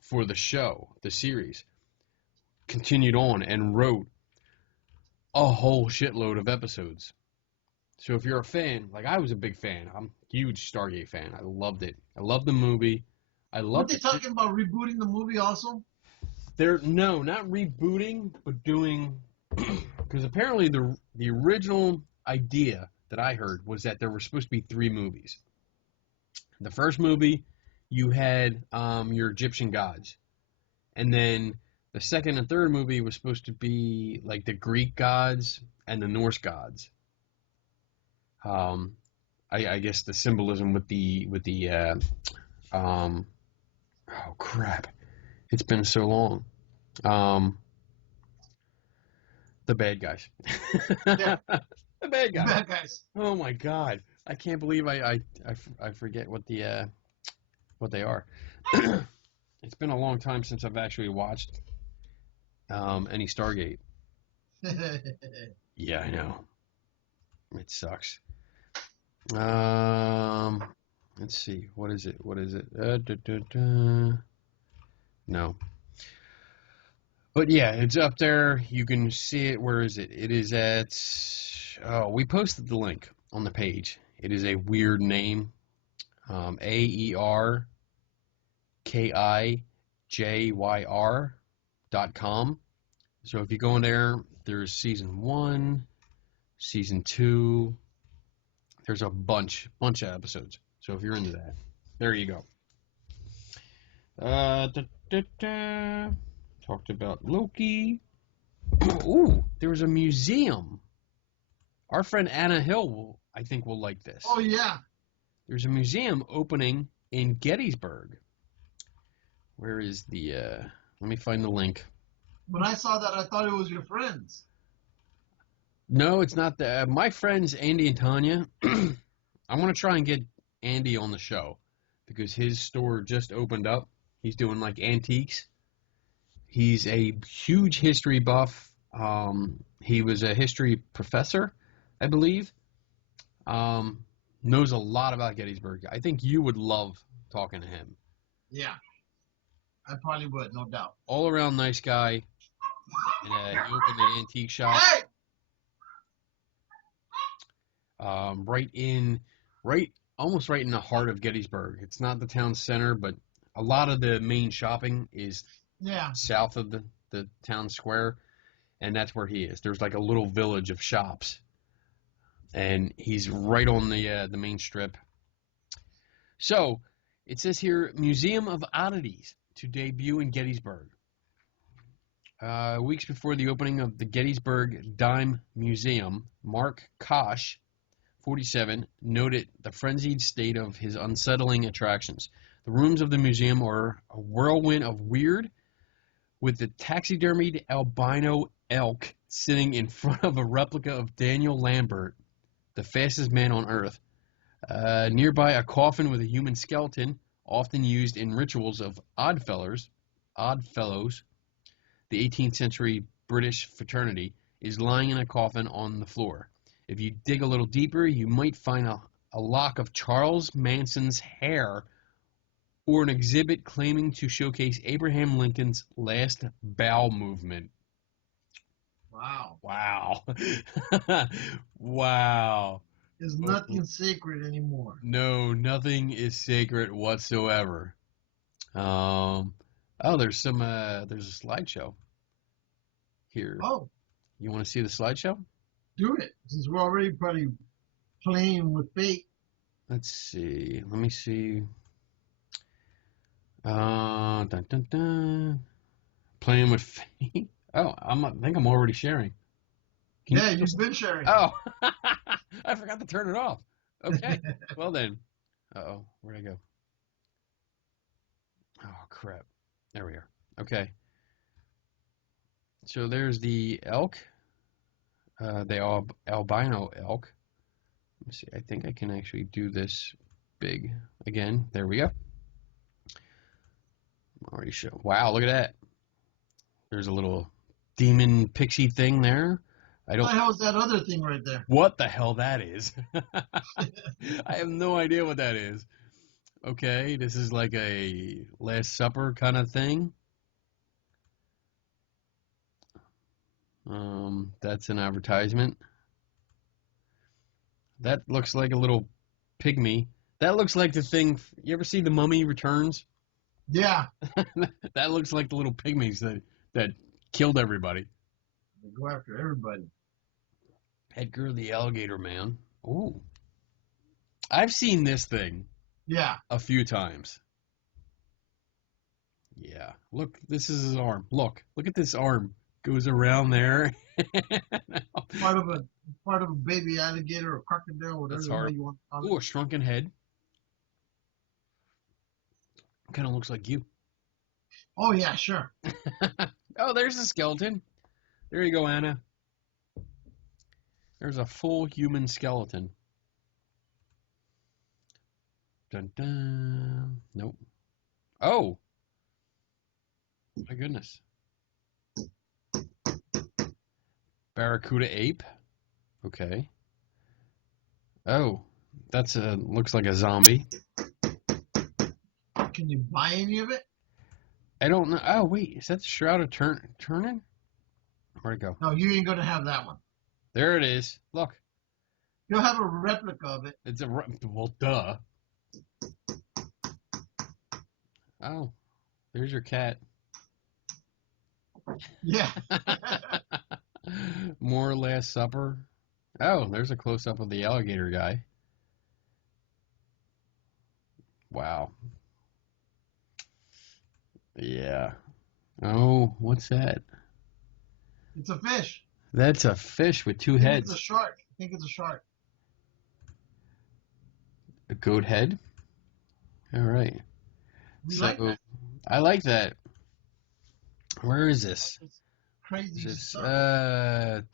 for the show, the series, continued on and wrote a whole shitload of episodes. So if you're a fan, like I was a big fan, I'm a huge Stargate fan. I loved it. I loved the movie. Weren't they talking about rebooting the movie also? No, not rebooting, but doing, because apparently the original idea that I heard was that there were supposed to be 3 movies. The first movie, you had your Egyptian gods, and then the second and third movie was supposed to be like the Greek gods and the Norse gods. I guess the symbolism with the oh crap, it's been so long. The bad guys. Yeah. The bad guys. Bad guys. Oh my God, I can't believe I forget what they are. It's been a long time since I've actually watched any Stargate. Yeah, I know. It sucks. Let's see. What is it? No. But yeah, it's up there. You can see it. Where is it? It is at... Oh, we posted the link on the page. It is a weird name. AERKIJYR.com. So if you go in there, there's season 1, season 2. There's a bunch of episodes. So if you're into that, there you go. Talked about Loki. Ooh, there was a museum. Our friend Anna Hill, I think, will like this. Oh, yeah. There's a museum opening in Gettysburg. Where is the... let me find the link. When I saw that, I thought it was your friends. No, it's not that. My friends Andy and Tanya, I'm going to try and get Andy on the show because his store just opened up. He's doing like antiques. He's a huge history buff. He was a history professor, I believe. Knows a lot about Gettysburg. I think you would love talking to him. Yeah, I probably would, no doubt. All around nice guy. And, he opened an antique shop. Hey! Almost right in the heart of Gettysburg. It's not the town center, but a lot of the main shopping is south of the town square, and that's where he is. There's like a little village of shops, and he's right on the main strip. So it says here, Museum of Oddities to debut in Gettysburg. Weeks before the opening of the Gettysburg Dime Museum, Mark Kosh, 47, noted the frenzied state of his unsettling attractions. The rooms of the museum are a whirlwind of weird, with the taxidermied albino elk sitting in front of a replica of Daniel Lambert, the fastest man on Earth. Nearby, a coffin with a human skeleton, often used in rituals of Oddfellows, the 18th century British fraternity, is lying in a coffin on the floor. If you dig a little deeper, you might find a lock of Charles Manson's hair or an exhibit claiming to showcase Abraham Lincoln's last bowel movement. Wow. Wow. Wow. There's nothing sacred anymore. No, nothing is sacred whatsoever. There's there's a slideshow here. Oh. You want to see the slideshow? Do it, since we're already probably playing with fate. Let's see. Let me see. Dun, dun, dun. Playing with fate. Oh, I think I'm already sharing. You've been sharing. Oh, I forgot to turn it off. Okay. Well then. Uh-oh. Where'd I go? Oh, crap. There we are. Okay. So there's the elk. The albino elk. Let me see. I think I can actually do this big again. There we go. I'm already show. Wow, look at that. There's a little demon pixie thing there. I don't. What the hell is that other thing right there? What the hell that is? I have no idea what that is. Okay, this is like a Last Supper kind of thing. That's an advertisement. That looks like a little pygmy. That looks like the thing. You ever see The Mummy Returns? Yeah. That looks like the little pygmies that killed everybody. They go after everybody. Edgar the Alligator Man. Ooh. I've seen this thing. Yeah. A few times. Yeah. Look, this is his arm. Look at this arm. Goes around there. part of a baby alligator or crocodile, whatever the hell you want to call it. Ooh, a shrunken head. Kind of looks like you. Oh yeah, sure. Oh, there's a skeleton. There you go, Anna. There's a full human skeleton. Dun dun. Nope. Oh. My goodness. Barracuda ape. Okay. Oh, that's looks like a zombie. Can you buy any of it? I don't know. Oh wait, is that the Shroud of Turin? Where'd it go? No, you ain't gonna have that one. There it is. Look. You'll have a replica of it. It's well, duh. Oh, there's your cat. Yeah. More Last Supper. Oh, there's a close-up of the alligator guy. Wow. Yeah. Oh, what's that? It's a fish. That's a fish with two heads. It's a shark. I think it's a shark. A goat head? All right. We like that. I like that. Where is this? Crazy stuff.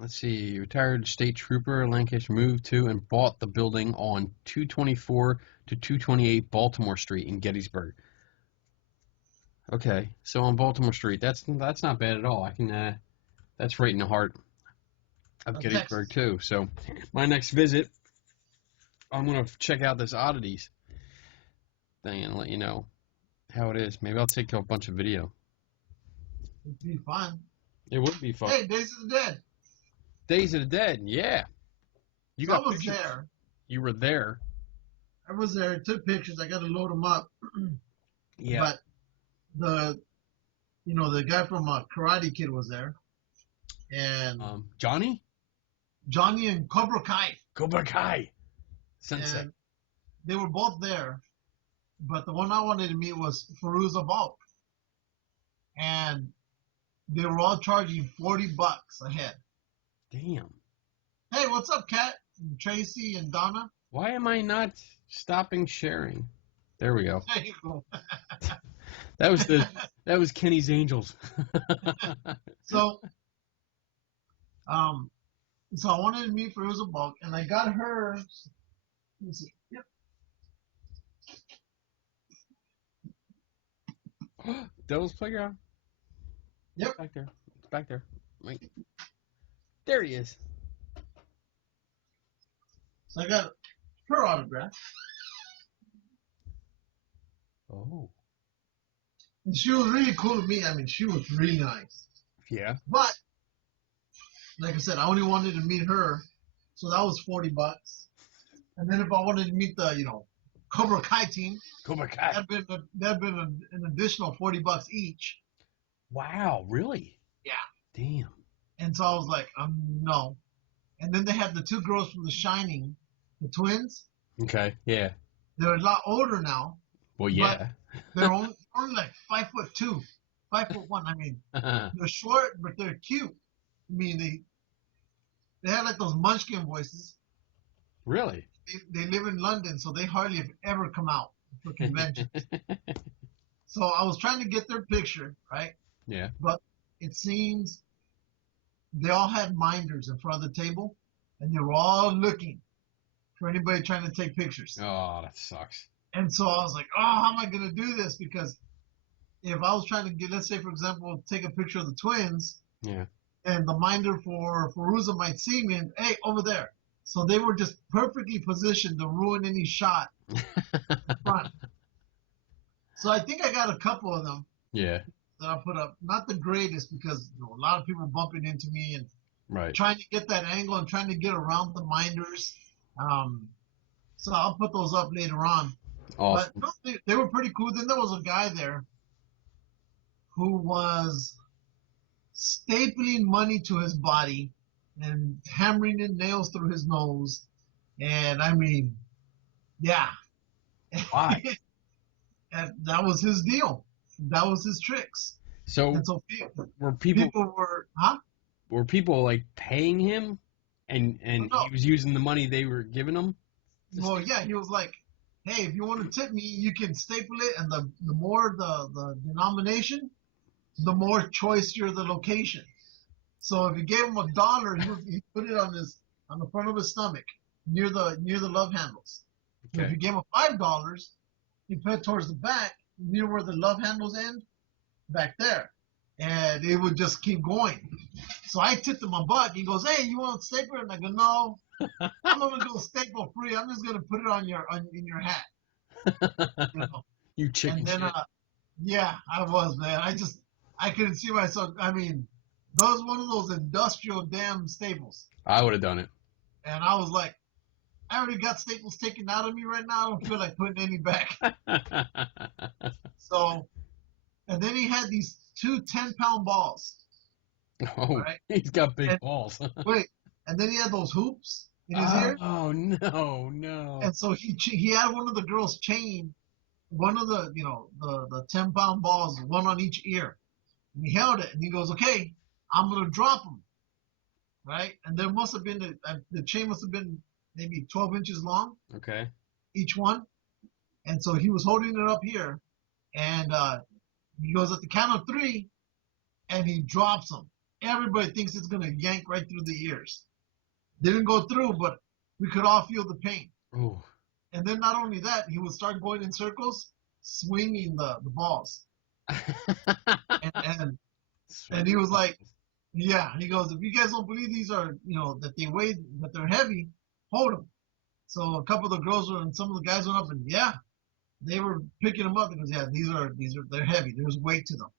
Let's see. Retired state trooper Lancaster moved to and bought the building on 224 to 228 Baltimore Street in Gettysburg. Okay, so on Baltimore Street, that's not bad at all. I can that's right in the heart of Gettysburg too. So my next visit, I'm gonna check out this oddities thing and let you know how it is. Maybe I'll take a bunch of video. It'd be fun. It would be fun. Hey, Days of the Dead. Days of the Dead, yeah. I was pictures. There. You were there. I was there. I took pictures. I got to load them up. Yeah. But the guy from Karate Kid was there, and Johnny and Cobra Kai. Sunset. And they were both there, but the one I wanted to meet was Fairuza Balk, and they were all charging $40 a head. Damn. Hey, what's up, Kat? And Tracy and Donna? Why am I not stopping sharing? There we go. There you go. That was Kenny's Angels. So I wanted to meet Fairuza Balk, and I got her. Let me see. Yep. Devil's Playground. Yep. It's back there. Wait. There he is. So I got her autograph. Oh. And she was really cool to me. I mean, she was really nice. Yeah. But, like I said, I only wanted to meet her, so that was $40. And then if I wanted to meet the, Cobra Kai team, that'd been an additional $40 each. Wow, really? Yeah. Damn. And so I was like, no. And then they had the two girls from The Shining, the twins. Okay, yeah. They're a lot older now. Well, yeah. They're only like 5'2", 5'1". I mean, they're short, but they're cute. I mean, they have like those munchkin voices. Really? They live in London, so they hardly have ever come out for conventions. So I was trying to get their picture, right? Yeah. But it seems they all had minders in front of the table, and they were all looking for anybody trying to take pictures. Oh, that sucks. And so I was like, how am I going to do this? Because if I was trying to let's say, for example, take a picture of the twins, yeah, and the minder for Ruza might see me and, hey, over there. So they were just perfectly positioned to ruin any shot in front. So I think I got a couple of them. Yeah. That I put up. Not the greatest because a lot of people bumping into me and trying to get that angle and trying to get around the minders. So I'll put those up later on. Awesome. But no, they were pretty cool. Then there was a guy there who was stapling money to his body and hammering in nails through his nose. And I mean, yeah. Why? And that was his deal. That was his tricks. So were people were Were people like paying him, and he was using the money they were giving him? Well, yeah, he was like, hey, if you want to tip me, you can staple it, and the more the denomination, the more choicier the location. So if you gave him $1, he put it on the front of his stomach, near the love handles. Okay. If you gave him $5, he put it towards the back, near where the love handles end, back there. And it would just keep going. So I tipped him a buck. He goes, hey, you want a stapler? And I go, no, I'm not going to go staple free. I'm just going to put it in your hat. You know? You chicken and then, shit. Yeah, I was, man. I couldn't see myself. I mean, that was one of those industrial damn staples. I would have done it. And I was like, I already got staples taken out of me right now. I don't feel like putting any back. So, and then he had these 2 10-pound balls. Oh, right? He's got big balls. Wait, and then he had those hoops in his ear. Oh, no. And so he had one of the girls chain, one of the, the 10-pound balls, one on each ear. And he held it, and he goes, okay, I'm going to drop them. Right? And there must have been, the chain must have been maybe 12 inches long. Okay. Each one. And so he was holding it up here, and he goes at the count of 3, and he drops them. Everybody thinks it's going to yank right through the ears. Didn't go through, but we could all feel the pain. Ooh. And then not only that, he would start going in circles, swinging the balls. and he was like, yeah, he goes, if you guys don't believe these are, that they weigh, that they're heavy, hold them. So a couple of the girls and some of the guys went up and yeah, they were picking them up because yeah, they're heavy. There's weight to them.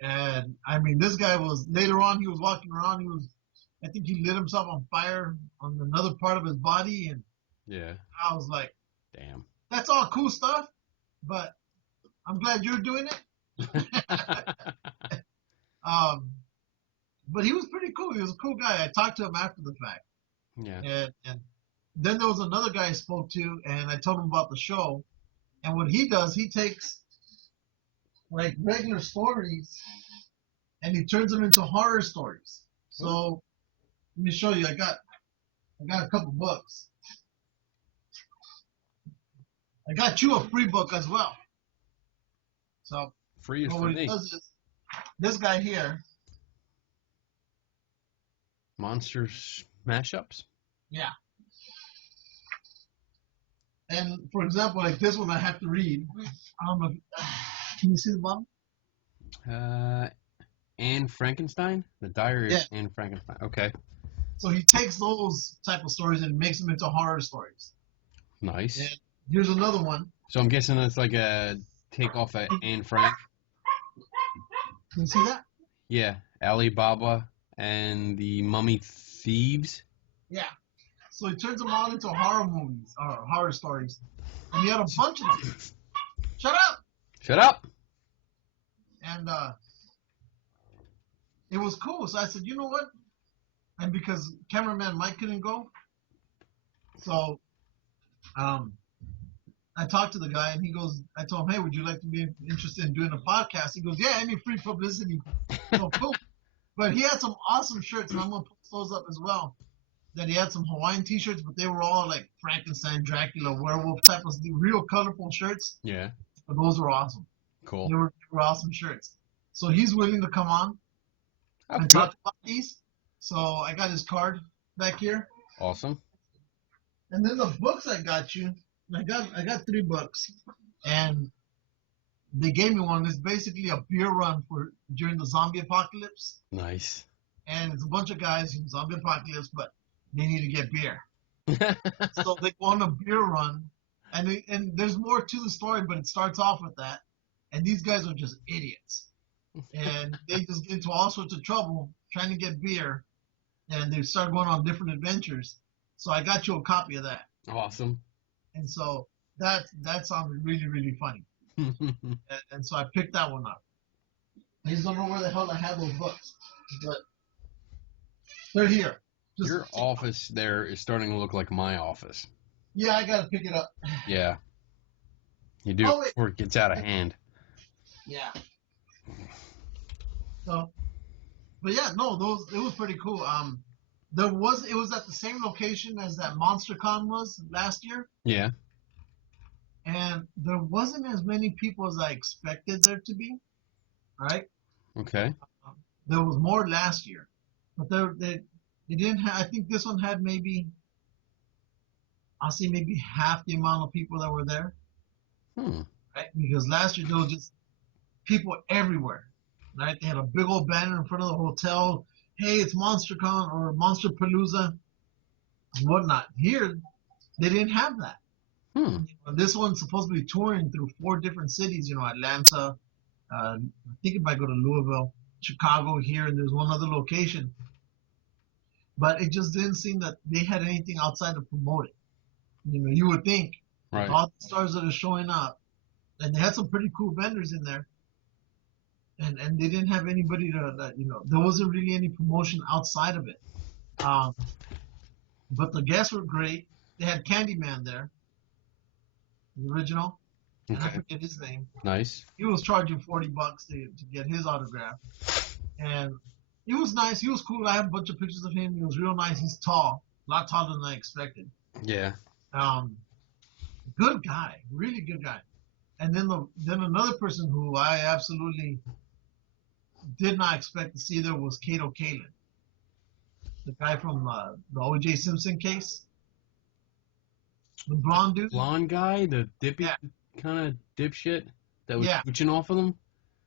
And I mean, this guy was, later on, he was walking around. I think he lit himself on fire on another part of his body. And yeah, I was like, damn, that's all cool stuff, but I'm glad you're doing it. But he was pretty cool. He was a cool guy. I talked to him after the fact. Yeah. And then there was another guy I spoke to, and I told him about the show. And what he does, he takes like regular stories and he turns them into horror stories. So let me show you. I got a couple books. I got you a free book as well. So free is for what me. He does is, this guy here. Monsters mashups? Yeah. And for example, like this one I have to read. Can you see the bottom? Anne Frankenstein? The Diary of Anne Frankenstein. Okay. So he takes those type of stories and makes them into horror stories. Nice. And here's another one. So I'm guessing that's like a takeoff of Anne Frank. Can you see that? Yeah. Alibaba and the Mummy Thieves. Yeah. So he turns them all into horror movies or horror stories. And he had a bunch of them. Shut up! Shut up! And it was cool. So I said, you know what? And because cameraman Mike couldn't go, so I talked to the guy and he goes, I told him, hey, would you like to be interested in doing a podcast? He goes, yeah, any free publicity. So cool. But he had some awesome shirts, and I'm going to post those up as well. That he had some Hawaiian t-shirts, but they were all like Frankenstein, Dracula, werewolf type of real colorful shirts. Yeah. But those were awesome. Cool. They were awesome shirts. So he's willing to come on and talk about these. So I got his card back here. Awesome. And then the books I got you, I got 3 books, and they gave me one. It's basically a beer run for during the zombie apocalypse. Nice. and it's a bunch of guys in zombie apocalypse, but they need to get beer. So they go on a beer run, and there's more to the story, but it starts off with that. And these guys are just idiots, and they just get into all sorts of trouble trying to get beer, and they start going on different adventures. So I got you a copy of that. Awesome. And so that sounded really, really funny. and so I picked that one up. I just don't know where the hell I have those books, but they're here. Your office there is starting to look like my office. Yeah, I gotta pick it up. Yeah. You do before it gets out of hand. Yeah. So, but yeah, no, it was pretty cool. It was at the same location as that MonsterCon was last year. Yeah. And there wasn't as many people as I expected there to be. Right? Okay. There was more last year, but they didn't have. I think this one had maybe half the amount of people that were there. Right? Because last year there was just people everywhere. Right? They had a big old banner in front of the hotel. Hey, it's MonsterCon or Monsterpalooza, and whatnot. Here, they didn't have that. This one's supposed to be touring through 4 different cities. Atlanta. I think it might go to Louisville, Chicago here, and there's one other location. But it just didn't seem that they had anything outside to promote it. You would think all the stars that are showing up, and they had some pretty cool vendors in there, and they didn't have anybody there wasn't really any promotion outside of it. But the guests were great. They had Candyman there, the original. Okay. And I forget his name. Nice. He was charging $40 to get his autograph, and he was nice. He was cool. I have a bunch of pictures of him. He was real nice. He's tall, a lot taller than I expected. Yeah. Good guy, really good guy. And then another person who I absolutely did not expect to see there was Kato Kaelin, the guy from the O.J. Simpson case, the blonde dude. Blonde guy, the dippy kind of dipshit that was switching off of them.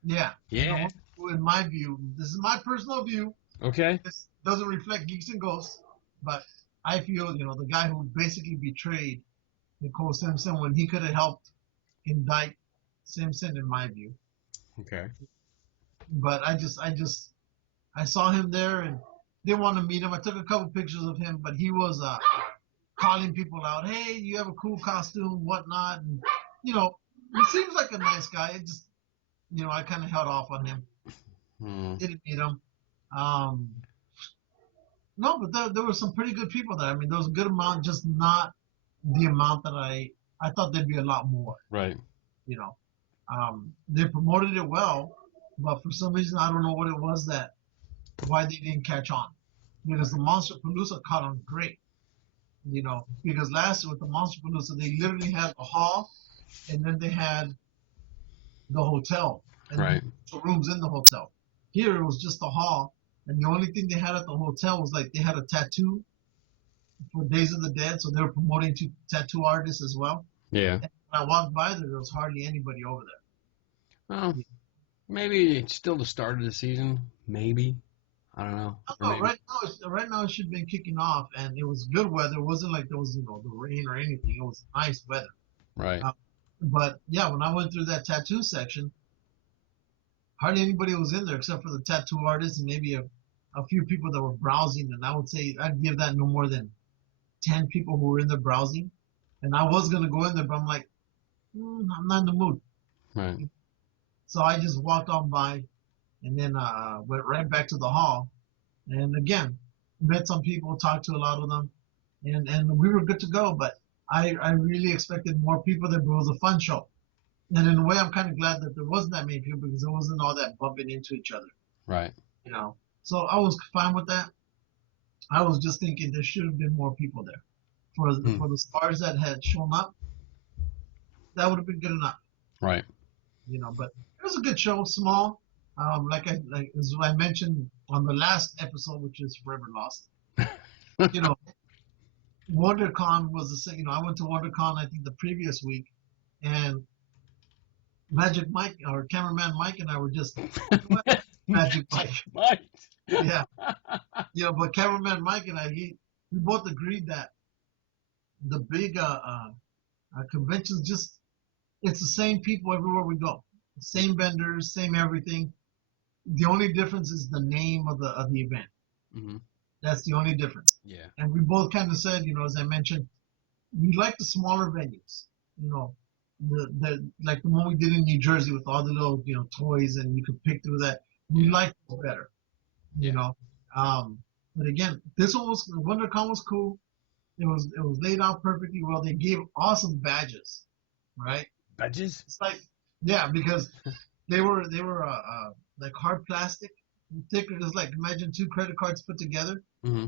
Yeah. Yeah. In my view, this is my personal view. Okay. This doesn't reflect Geeks and Ghosts, but I feel, the guy who basically betrayed Nicole Simpson when he could have helped indict Simpson, in my view. Okay. But I saw him there and didn't want to meet him. I took a couple pictures of him, but he was calling people out. Hey, you have a cool costume, whatnot, and he seems like a nice guy. It just, I kind of held off on him. Didn't meet him. No, but there were some pretty good people there. I mean, there was a good amount, just not the amount that I thought there'd be a lot more. Right. They promoted it well, but for some reason, I don't know what it was why they didn't catch on. Because the Monsterpalooza caught on great. Because last year with the Monsterpalooza, they literally had a hall, and then they had the hotel. And the rooms in the hotel. Here, it was just the hall, and the only thing they had at the hotel was, they had a tattoo for Days of the Dead, so they were promoting 2 tattoo artists as well. Yeah. And when I walked by there was hardly anybody over there. Well, maybe it's still the start of the season. Maybe. I don't know. Right now it should have been kicking off, and it was good weather. It wasn't like there was, the rain or anything. It was nice weather. Right. But, yeah, when I went through that tattoo section, hardly anybody was in there except for the tattoo artists and maybe a few people that were browsing. And I would say I'd give that no more than 10 people who were in there browsing. And I was going to go in there, but I'm like, I'm not in the mood. Right. So I just walked on by and then went right back to the hall. And again, met some people, talked to a lot of them, and we were good to go. But I really expected more people there, but it was a fun show. And in a way, I'm kind of glad that there wasn't that many people because there wasn't all that bumping into each other. Right. So I was fine with that. I was just thinking there should have been more people there. For the stars that had shown up, that would have been good enough. Right. But it was a good show, small. As I mentioned on the last episode, which is Forever Lost. WonderCon was the same. I went to WonderCon I think the previous week, and Magic Mike, or cameraman Mike, and I were just Magic Mike. Yeah. Yeah, but cameraman Mike and we both agreed that the big conventions it's the same people everywhere we go. Same vendors, same everything. The only difference is the name of the event. Mm-hmm. That's the only difference. Yeah. And we both kind of said, as I mentioned, we like the smaller venues. The like the one we did in New Jersey with all the little toys and you could pick through that. We like it better. But again, this one was WonderCon was cool. It was laid out perfectly well. They gave awesome badges, right? Badges? It's like because they were like hard plastic, thicker. It was like imagine 2 credit cards put together. Mm-hmm.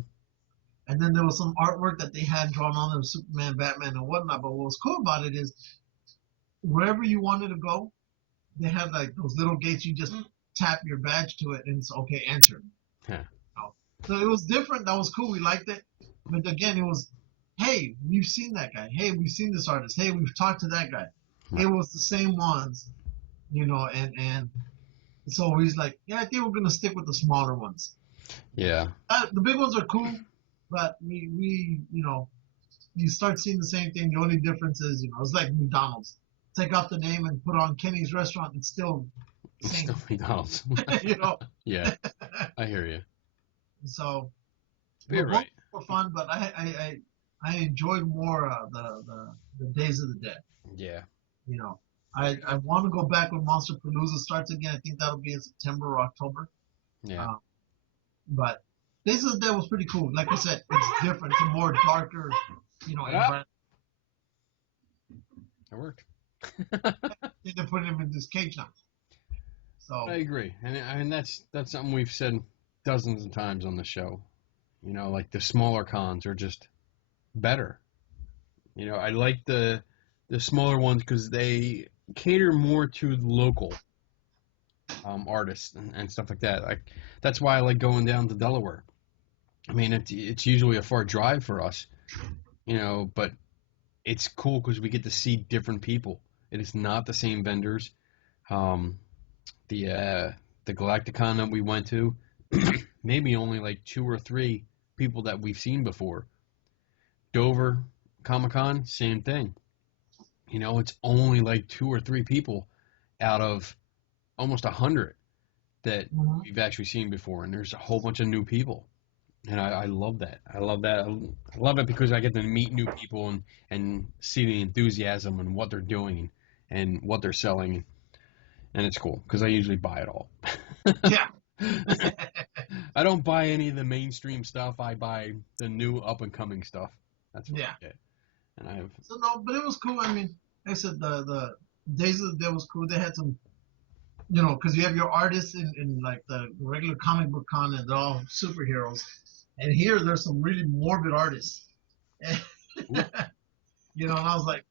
And then there was some artwork that they had drawn on them, Superman, Batman, and whatnot. But what was cool about it is wherever you wanted to go, they had like those little gates. You just tap your badge to it, and it's okay, enter. Huh. So it was different. That was cool. We liked it. But again, it was, hey, we've seen that guy. Hey, we've seen this artist. Hey, we've talked to that guy. It was the same ones, and it's always like, I think we're gonna stick with the smaller ones. Yeah. The big ones are cool, but we you start seeing the same thing. The only difference is, it's like McDonald's. Take off the name and put on Kenny's Restaurant. It's still McDonald's. Yeah, I hear you. So, you're right. Both were fun, but I enjoyed more the Days of the Dead. Yeah. I want to go back when Monster Palooza starts again. I think that'll be in September or October. Yeah. But Days of the Dead was pretty cool. Like I said, it's different. It's a more darker, environment. It worked. They're putting him in this cage now. So I agree, and that's something we've said dozens of times on the show. Like the smaller cons are just better. I like the smaller ones because they cater more to local artists and stuff like that. Like that's why I like going down to Delaware. I mean, it's usually a far drive for us, but it's cool because we get to see different people. It is not the same vendors. The Galacticon that we went to, maybe only like 2 or 3 people that we've seen before. Dover Comic-Con, same thing. It's only like 2 or 3 people out of almost 100 that we've actually seen before, and there's a whole bunch of new people. And I love that. I love that. I love it because I get to meet new people and see the enthusiasm and what they're doing and what they're selling. And it's cool because I usually buy it all. Yeah. I don't buy any of the mainstream stuff. I buy the new up-and-coming stuff. That's what I get. And I have... So, no, but it was cool. I mean, like I said, the Days of the Dead was cool. They had some, because you have your artists in like the regular comic book con and they're all superheroes. And here there's some really morbid artists. And, and I was like,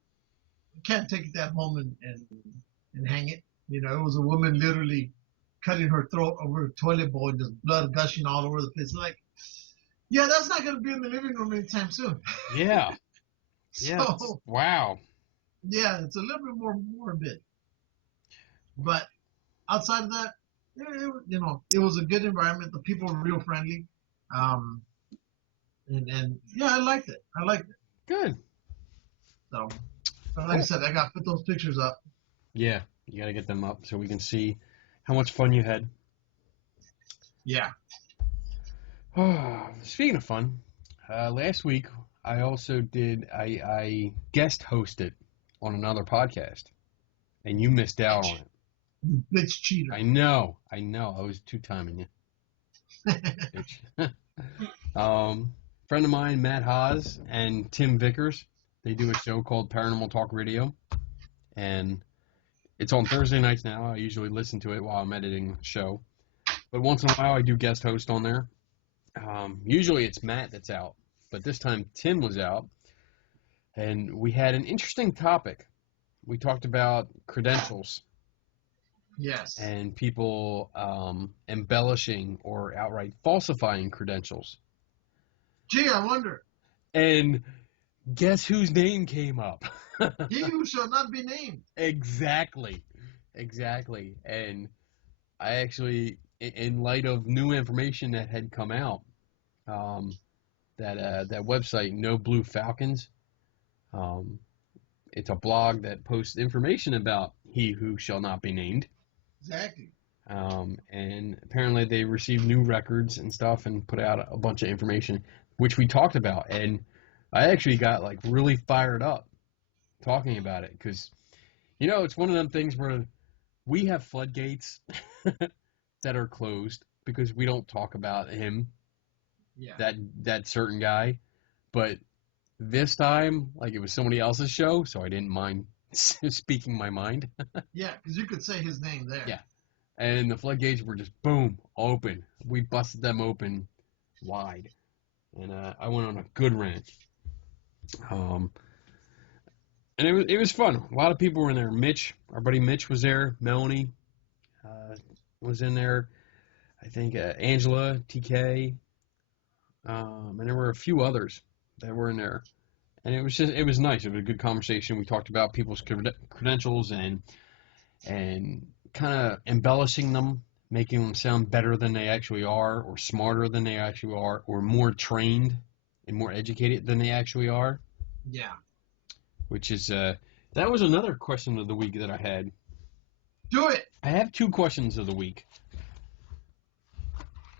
you can't take that home and hang it. It was a woman literally cutting her throat over a toilet bowl and just blood gushing all over the place. Like, that's not going to be in the living room anytime soon. Yeah. So, wow. Yeah, it's a little bit more morbid. But outside of that, it was a good environment. The people were real friendly. And I liked it. Good. So, but like I said, I got to put those pictures up. Yeah, you got to get them up so we can see how much fun you had. Yeah. Speaking of fun, last week I also I guest hosted on another podcast, and you missed out on it. You bitch cheater. I know. I was two-timing you. Bitch. Friend of mine, Matt Haas, and Tim Vickers, they do a show called Paranormal Talk Radio, and it's on Thursday nights now. I usually listen to it while I'm editing the show, but once in a while I do guest host on there. Usually it's Matt that's out, but this time Tim was out, and we had an interesting topic. We talked about credentials. Yes. And people embellishing or outright falsifying credentials. Gee, I wonder. And guess whose name came up? He who shall not be named. Exactly. And I actually in light of new information that had come out, that website, No Blue Falcons, it's a blog that posts information about He Who Shall Not Be Named. Exactly. And apparently they received new records and stuff and put out a bunch of information, which we talked about. And I actually got like really fired up talking about it because, you know, it's one of them things where we have floodgates that are closed because we don't talk about him, that certain guy. But this time, like, it was somebody else's show, so I didn't mind speaking my mind. Yeah, because you could say his name there. Yeah. And the floodgates were just, boom, open. We busted them open wide. And I went on a good rant. And it was fun. A lot of people were in there. Mitch, our buddy Mitch was there. Melanie was in there. I think Angela, TK. And there were a few others that were in there. And it was nice. It was a good conversation. We talked about people's credentials and kind of embellishing them, making them sound better than they actually are, or smarter than they actually are, or more trained and more educated than they actually are. Yeah. Which is, that was another question of the week that I had. Do it! I have 2 questions of the week.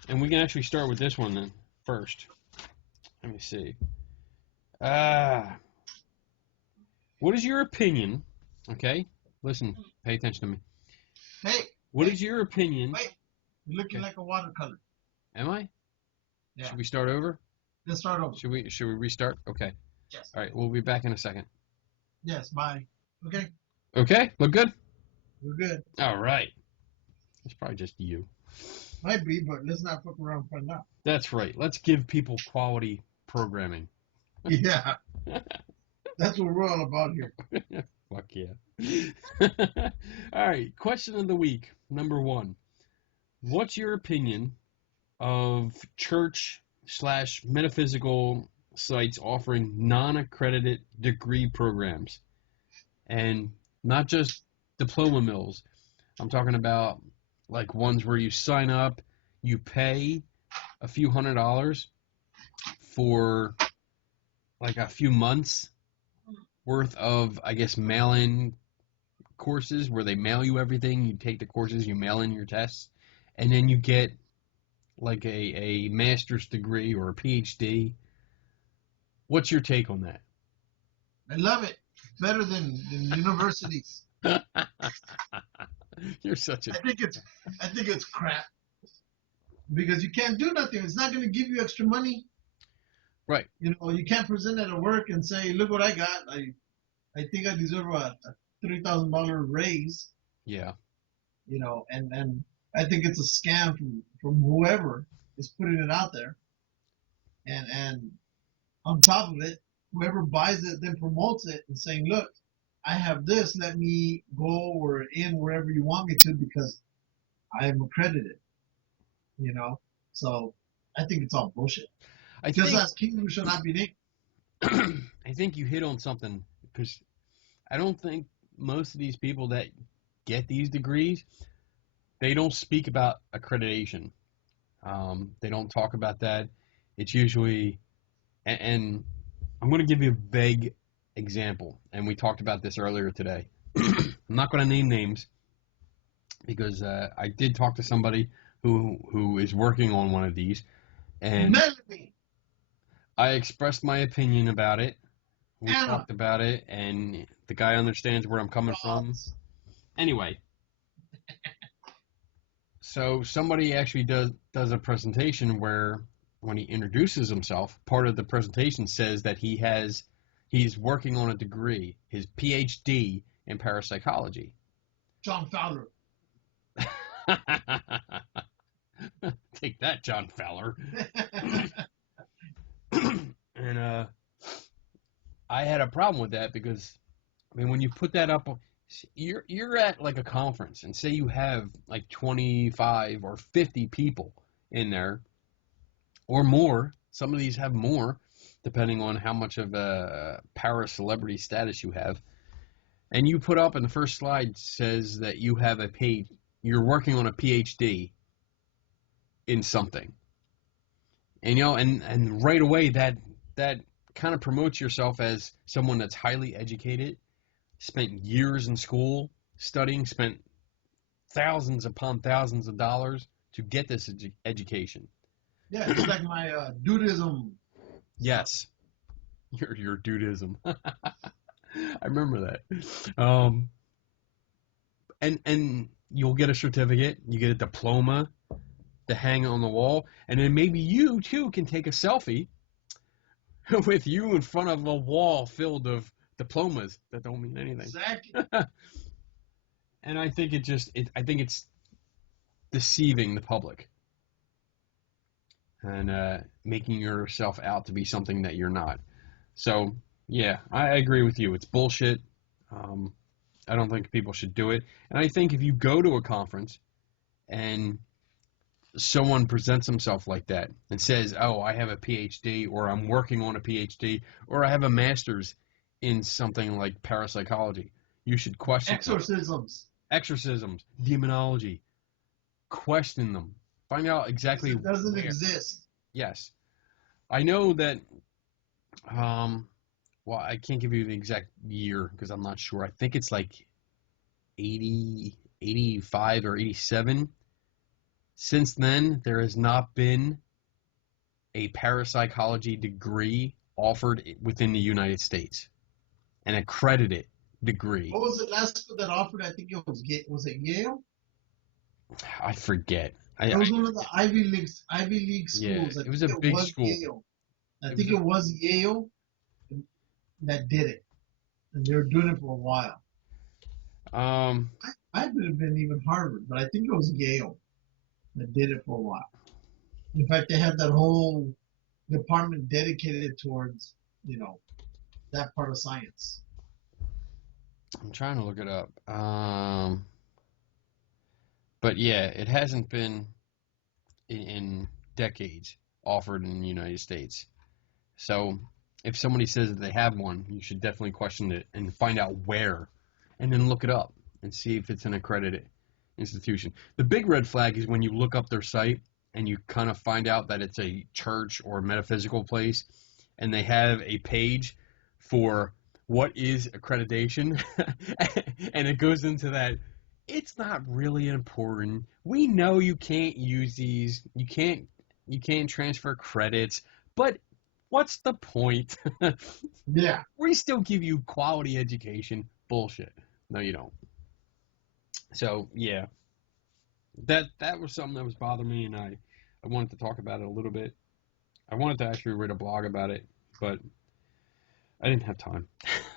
And we can actually start with this one then, first. Let me see. What is your opinion? Okay? Listen, pay attention to me. Hey. What is your opinion? Wait. You're looking like a watercolor. Am I? Yeah. Should we start over? Let's start over. Should we restart? Okay. Yes. All right, we'll be back in a second. Yes, bye. Okay. Okay, look good? We're good. All right. It's probably just you. Might be, but let's not fuck around and find out. That's right. Let's give people quality programming. Yeah. That's what we're all about here. Fuck yeah. All right, question of the week, number 1. What's your opinion of church/metaphysical sites offering non-accredited degree programs? And not just diploma mills. I'm talking about like ones where you sign up, you pay a few $100s for like a few months worth of, I guess, mail-in courses where they mail you everything. You take the courses, you mail in your tests, and then you get like a master's degree or a PhD. What's your take on that? I love it. Better than universities. You're such a... I think it's crap. Because you can't do nothing. It's not going to give you extra money. Right. You know, you can't present it at work and say, look what I got. I think I deserve a $3,000 raise. Yeah. You know, and I think it's a scam from whoever is putting it out there. And on top of it, whoever buys it then promotes it and saying, look, I have this, let me go or in wherever you want me to because I am accredited. You know? So I think it's all bullshit. Just as King who shall not be named. I think you hit on something because I don't think most of these people that get these degrees, they don't speak about accreditation. They don't talk about that. It's usually, and I'm going to give you a vague example, and we talked about this earlier today. I'm not going to name names because I did talk to somebody who is working on one of these, and Melanie. I expressed my opinion about it. We talked about it, and the guy understands where I'm coming from. Anyway, so somebody actually does a presentation where when he introduces himself, part of the presentation says that he's working on a degree, his PhD in parapsychology. John Fowler. Take that, John Fowler. And I had a problem with that because, I mean, when you put that up, you're at like a conference, and say you have like 25 or 50 people in there, or more. Some of these have more, depending on how much of a para-celebrity status you have. And you put up, and the first slide says that you have you're working on a PhD in something. And, and right away that kind of promotes yourself as someone that's highly educated, spent years in school studying, spent thousands upon thousands of dollars to get this education. Yeah, it's like my dudism. Yes. Your dudism. I remember that. And you'll get a certificate, you get a diploma to hang on the wall, and then maybe you too can take a selfie with you in front of a wall filled of diplomas that don't mean anything. Exactly. And I think I think it's deceiving the public and making yourself out to be something that you're not. So yeah, I agree with you. It's bullshit. I don't think people should do it. And I think if you go to a conference and someone presents himself like that and says, oh, I have a PhD, or I'm working on a PhD, or I have a master's in something like parapsychology, you should question exorcisms, demonology. Question them. Find out exactly it doesn't exist. Yes. I know that, well, I can't give you the exact year because I'm not sure. I think it's like 80, 85 or 87. Since then, there has not been a parapsychology degree offered within the United States, an accredited degree. What was it last school that offered? I think it was it Yale? I forget. It was one of the Ivy League schools. Yeah, it was a big school. Yale. I think it was Yale that did it, and they were doing it for a while. I could have been even Harvard, but I think it was Yale that did it for a while. In fact, they had that whole department dedicated towards, that part of science. I'm trying to look it up. But yeah, it hasn't been in decades offered in the United States. So if somebody says that they have one, you should definitely question it and find out where, and then look it up and see if it's an accredited institution. The big red flag is when you look up their site and you kind of find out that it's a church or a metaphysical place, and they have a page for what is accreditation, and it goes into that. It's not really important. We know you can't use these. You can't transfer credits, but what's the point? Yeah. We still give you quality education. Bullshit. No, you don't. So, yeah. That was something that was bothering me, and I wanted to talk about it a little bit. I wanted to actually write a blog about it, but I didn't have time.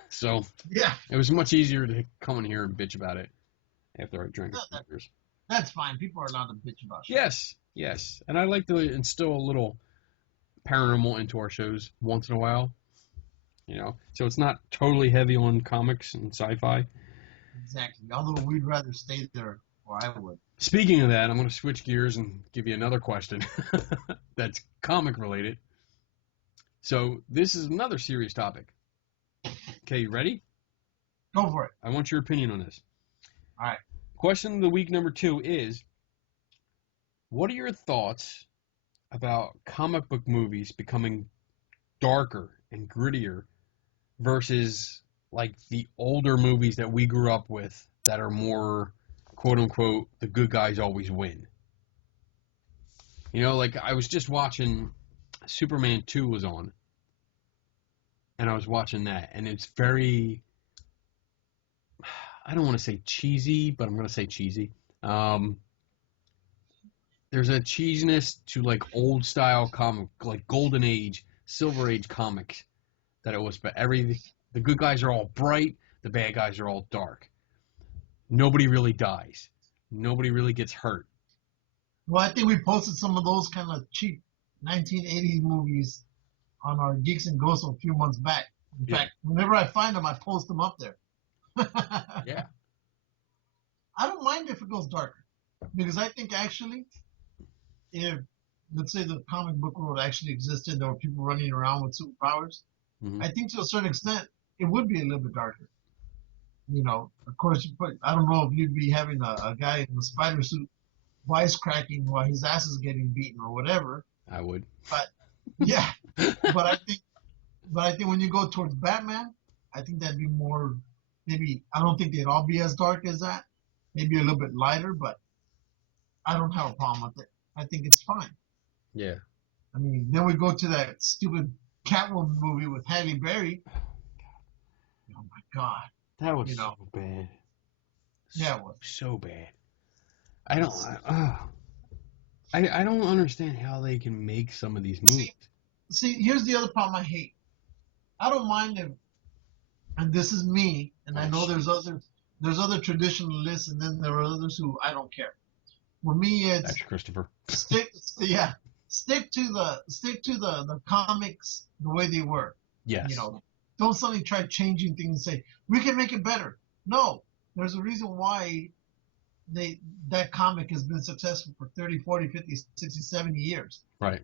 So, yeah, it was much easier to come in here and bitch about it after I drank a few beers. That's fine. People are allowed to bitch about shit. Yes. And I like to instill a little paranormal into our shows once in a while. So it's not totally heavy on comics and sci-fi. Exactly. Although we'd rather stay there, or I would. Speaking of that, I'm going to switch gears and give you another question that's comic related. So this is another serious topic. Okay, you ready? Go for it. I want your opinion on this. All right. Question of the week number 2 is, what are your thoughts about comic book movies becoming darker and grittier versus like the older movies that we grew up with that are more, quote unquote, the good guys always win? Like I was just watching Superman 2 was on, and I was watching that, and it's very, I don't want to say cheesy, but I'm going to say cheesy. There's a cheesiness to like old style comic, like Golden Age, Silver Age comics that it was, but the good guys are all bright, the bad guys are all dark. Nobody really dies. Nobody really gets hurt. Well, I think we posted some of those kind of cheap 1980s movies on our Geeks and Ghosts a few months back. In fact, whenever I find them, I post them up there. Yeah. I don't mind if it goes darker, because I think actually, if, let's say, the comic book world actually existed, there were people running around with superpowers, I think to a certain extent, it would be a little bit darker. Of course, I don't know if you'd be having a guy in a spider suit, wisecracking while his ass is getting beaten or whatever. I would. But yeah, but I think when you go towards Batman, I think that'd be more. Maybe I don't think they'd all be as dark as that. Maybe a little bit lighter, but I don't have a problem with it. I think it's fine. Yeah. I mean, then we go to that stupid Catwoman movie with Halle Berry. Oh my God. That was so bad. Yeah, it was. So bad. I don't understand how they can make some of these movies. See, here's the other problem I hate. I don't mind if, and this is me, and I know there's other traditionalists, and then there are others who I don't care. For me, it's that's Christopher. stick to the comics the way they were. Yes. Don't suddenly try changing things and say we can make it better. No, there's a reason why that comic has been successful for 30, 40, 50, 60, 70 years. Right.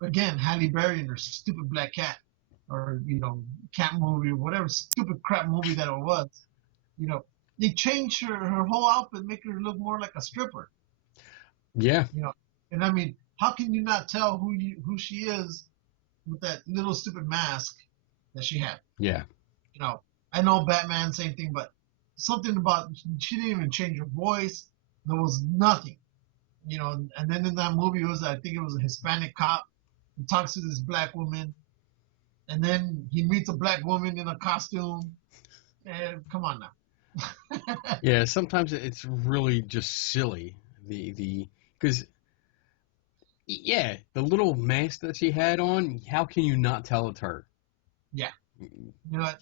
Again, Halle Berry and her stupid Black Cat, or Cat movie, or whatever stupid crap movie that it was. They changed her whole outfit, make her look more like a stripper. Yeah. And I mean, how can you not tell who she is with that little stupid mask that she had? Yeah. I know Batman, same thing, but something about she didn't even change her voice. There was nothing. And then in that movie, I think it was a Hispanic cop. He talks to this black woman, and then he meets a black woman in a costume. And come on now. Yeah, sometimes it's really just silly. Because the little mask that she had on, how can you not tell it's her? Yeah.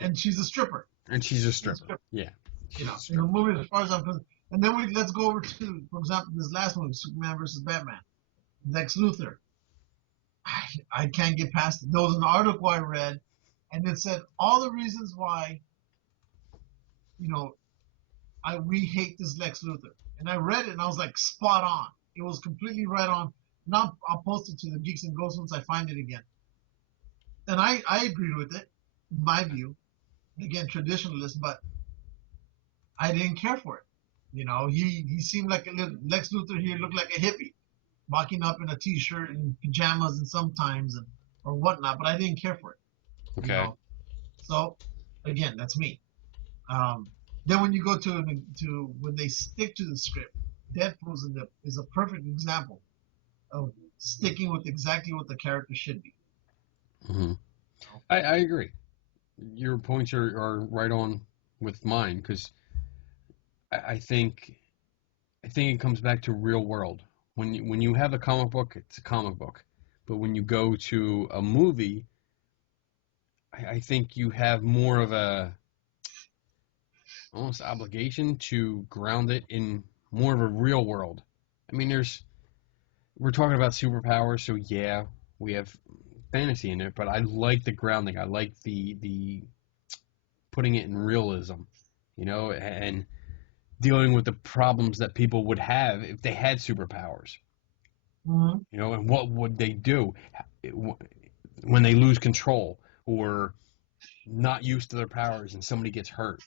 And she's a stripper. Yeah. In the movie, as far as I'm concerned. And then let's go over to, for example, this last one, Superman versus Batman. Lex Luthor. I can't get past it. There was an article I read, and it said all the reasons why, we hate this Lex Luthor. And I read it, and I was like, spot on. It was completely right on. Now I'll post it to the Geeks and Ghosts once I find it again. And I agreed with it, in my view. Again, traditionalist, but I didn't care for it. He seemed like Lex Luthor here looked like a hippie, walking up in a t-shirt and pajamas and sometimes or whatnot, but I didn't care for it. Okay. So again, that's me. Then when you go to when they stick to the script, Deadpool is a perfect example of sticking with exactly what the character should be. Mm-hmm. I agree. Your points are right on with mine, because I think it comes back to real world. When you have a comic book, it's a comic book. But when you go to a movie, I think you have more of a almost obligation to ground it in more of a real world. I mean, we're talking about superpowers, so yeah, we have fantasy in it, but I like the grounding. I like the putting it in realism, and dealing with the problems that people would have if they had superpowers. Mm-hmm. And what would they do when they lose control or not used to their powers and somebody gets hurt,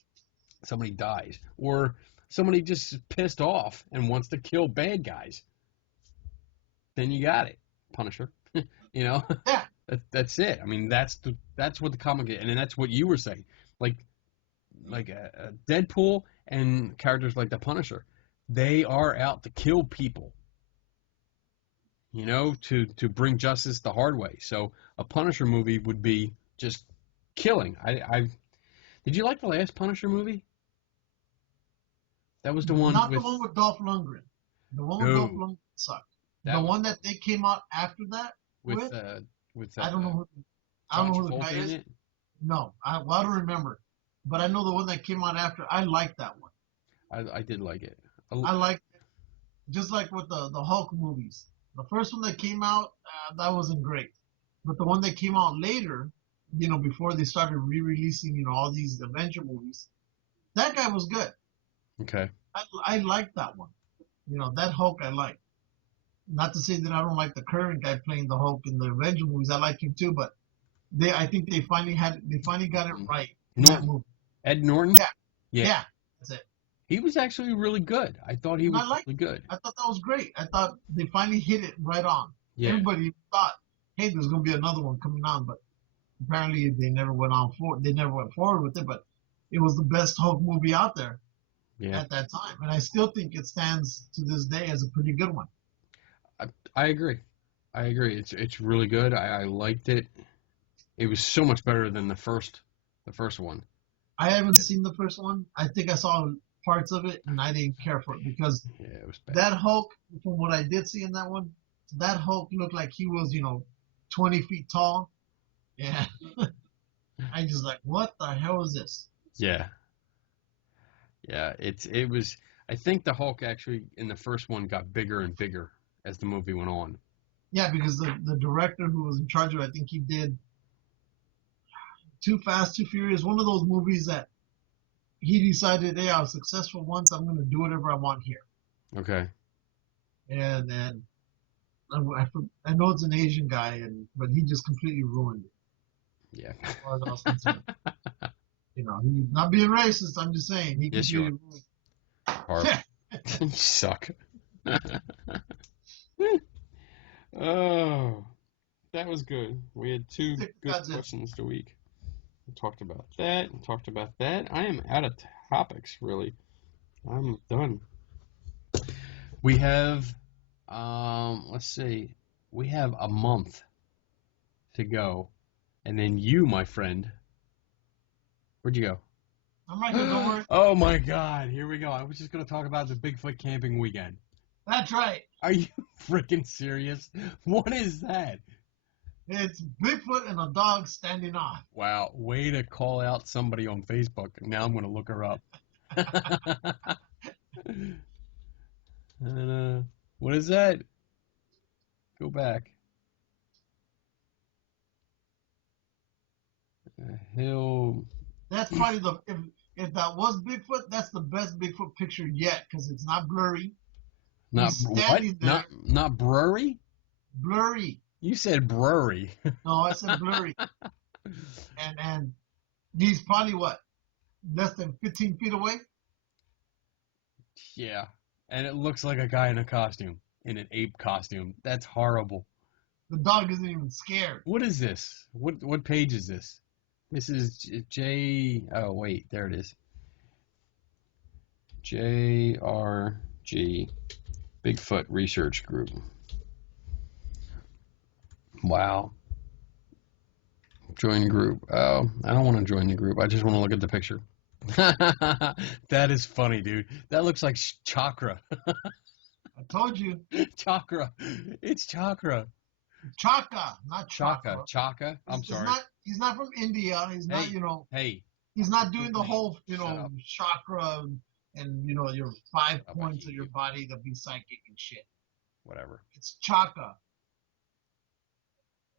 somebody dies, or somebody just is pissed off and wants to kill bad guys. Then you got it, Punisher. Yeah. That's it. I mean, that's what the comic is, and then that's what you were saying, like a Deadpool and characters like the Punisher, they are out to kill people, to bring justice the hard way. So a Punisher movie would be just killing. Did you like the last Punisher movie? That was the one. Not the one with Dolph Lundgren. The one with Dolph Lundgren sucked. The one that they came out after that with I don't know who the guy is. It? No, I don't remember. But I know the one that came out after. I liked that one. I did like it. I liked it. Just like with the Hulk movies. The first one that came out, that wasn't great. But the one that came out later, before they started re-releasing, all these Avenger movies, that guy was good. Okay. I liked that one. That Hulk I liked. Not to say that I don't like the current guy playing the Hulk in the Avenger movies. I like him too, but I think they finally got it right in that movie. Ed Norton? Yeah, that's it. He was actually really good. I thought he was really good. I thought that was great. I thought they finally hit it right on. Yeah. Everybody thought, hey, there's going to be another one coming on, but apparently they never went forward with it, but it was the best Hulk movie out there at that time. And I still think it stands to this day as a pretty good one. I agree. It's really good. I liked it. It was so much better than the first one. I haven't seen the first one. I think I saw parts of it, and I didn't care for it because it was bad. That Hulk, from what I did see in that one, that Hulk looked like he was, 20 feet tall. Yeah. I just like, what the hell is this? Yeah. Yeah, it was. I think the Hulk actually in the first one got bigger and bigger as the movie went on. Yeah, because the director who was in charge of it, I think he did Too Fast, Too Furious, one of those movies that he decided, hey, I was successful once, I'm going to do whatever I want here. Okay. And I know it's an Asian guy, but he just completely ruined it. Yeah. As far as I was concerned. He's not being racist, I'm just saying. He completely ruined it. You suck. Oh, that was good. We had two good questions a week. We talked about that and talked about that. I am out of topics, really. I'm done. We have, let's see, we have a month to go. And then you, my friend, where'd you go? I'm right here, don't worry. Oh my God, here we go. I was just going to talk about the Bigfoot camping weekend. That's right. Are you freaking serious? What is that? It's Bigfoot and a dog standing off. Wow, way to call out somebody on Facebook. Now I'm going to look her up. What is that? Go back. Hill. That's probably if that was Bigfoot, that's the best Bigfoot picture yet because it's not blurry. Not what? Not blurry? Blurry. You said blurry. No, I said blurry. and he's probably what? Less than 15 feet away? Yeah. And it looks like a guy in a costume, in an ape costume. That's horrible. The dog isn't even scared. What is this? What page is this? This is oh wait, there it is. JRG Bigfoot Research Group. Wow. Join group. Oh, I don't want to join the group. I just want to look at the picture. That is funny, dude. That looks like Chakra. I told you. Chakra. It's Chakra. Chaka, not Chakra. Chaka. I'm sorry. He's not from India. He's not, Hey. He's not doing the whole, chakra and, your 5 points of your body to be psychic and shit. Whatever. It's Chaka.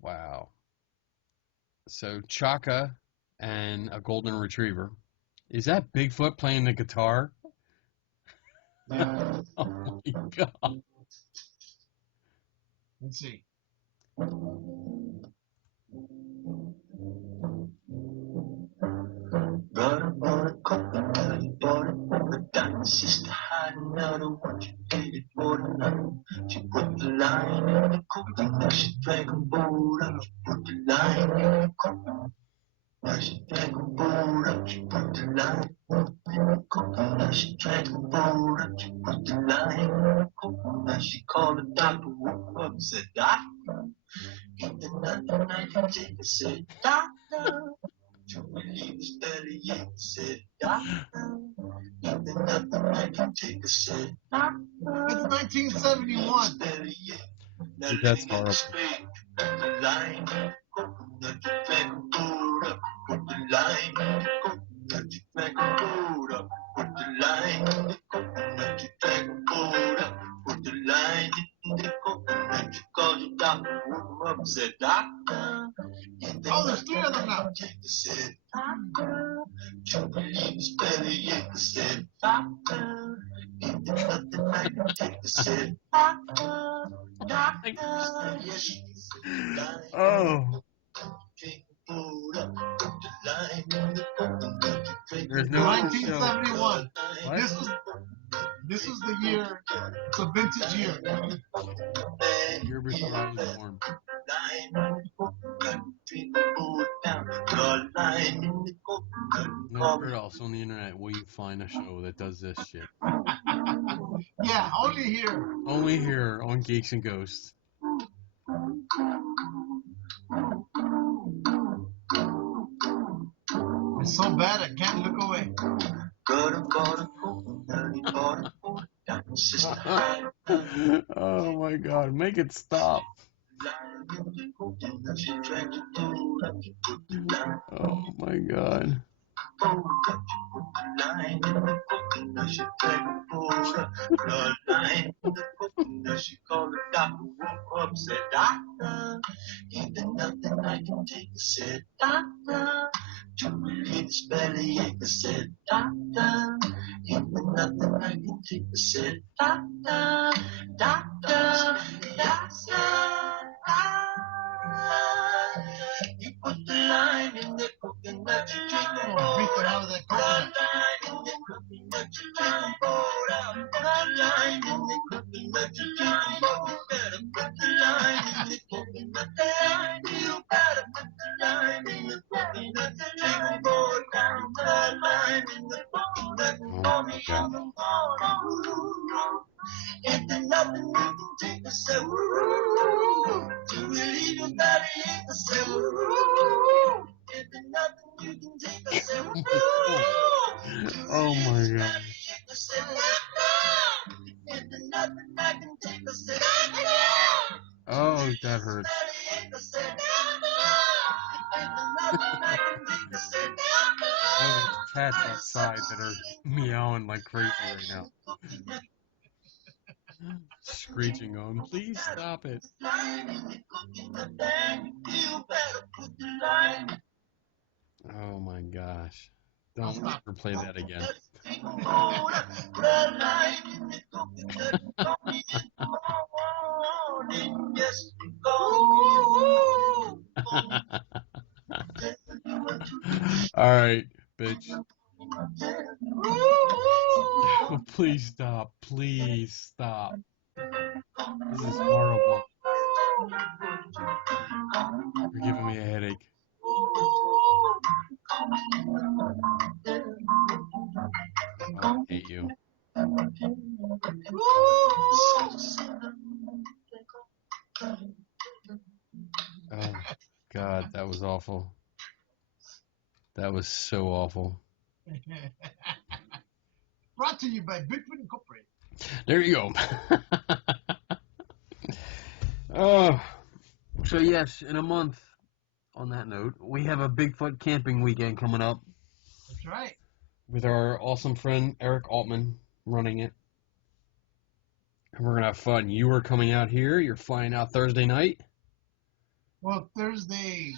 Wow. So Chaka and a golden retriever. Is that Bigfoot playing the guitar? Oh my God. Let's see. Brother bought a couple, he bought it for the dime. Sister had another one, she paid it for the night. She put the line in the coconut, now she drank a boat up. She put the line in the coconut, now she drank a boat up. She put the line in the coconut, now she drank a boat up. She put the line in the coconut, now she called the doctor, woke up and said, Doctor, get the nothing I can take. I said, Doctor, to relieve his belly ache, said, Doctor, get the nothing I can take. I said, Doctor, it's 1971. That's horrible. Put the line in the coconut, you drank a boat up. Put the line in the coconut, you drank a boat up. Put the line in the coconut, you drank a boat up. Put the line in the coconut, you called your doctor, woke him up and said, Doctor, there's 3 of them now. I said, Doctor, to relieve his belly ache. I said, Doctor, get the nothing I can take. I said, Doctor, Doctor, yes, oh. There's no 1971. What? This was the year. It's a vintage year. Year before I was born. Nowhere else on the internet will you find a show that does this shit. Yeah, only here. Only here on Geeks and Ghosts. It's so bad I can't look away. Oh my god, make it stop. Oh my god. She called the doctor, woke up, said, Doctor, ain't there nothing I can take? I said, Doctor, to relieve his bellyache. I said, Doctor, ain't there nothing I can take? I said, Doctor, Doctor, Doctor, you put the lime in the coconut, you drink the Beat the hell out of that coconut. Oh my god. Ain't there nothing you can take to say woo, to relieve your bellyache? I say woo, ain't there nothing you can take to say woo, Oh my god. I say ain't there nothing I can take to say Oh, that hurts. Oh, there's cats outside that are meowing like crazy right now. Screeching on, please stop it. Oh my gosh. Don't ever play that again. Alright, bitch. Please stop. Please stop. This is horrible. You're giving me a headache. I hate you. Oh, God, that was awful. That was so awful. Brought to you by Bigfoot Incorporated. There you go. So yes, in a month, on that note, we have a Bigfoot camping weekend coming up. That's right. With our awesome friend Eric Altman running it. And we're going to have fun. You are coming out here. You're flying out Thursday night. Well, Thursday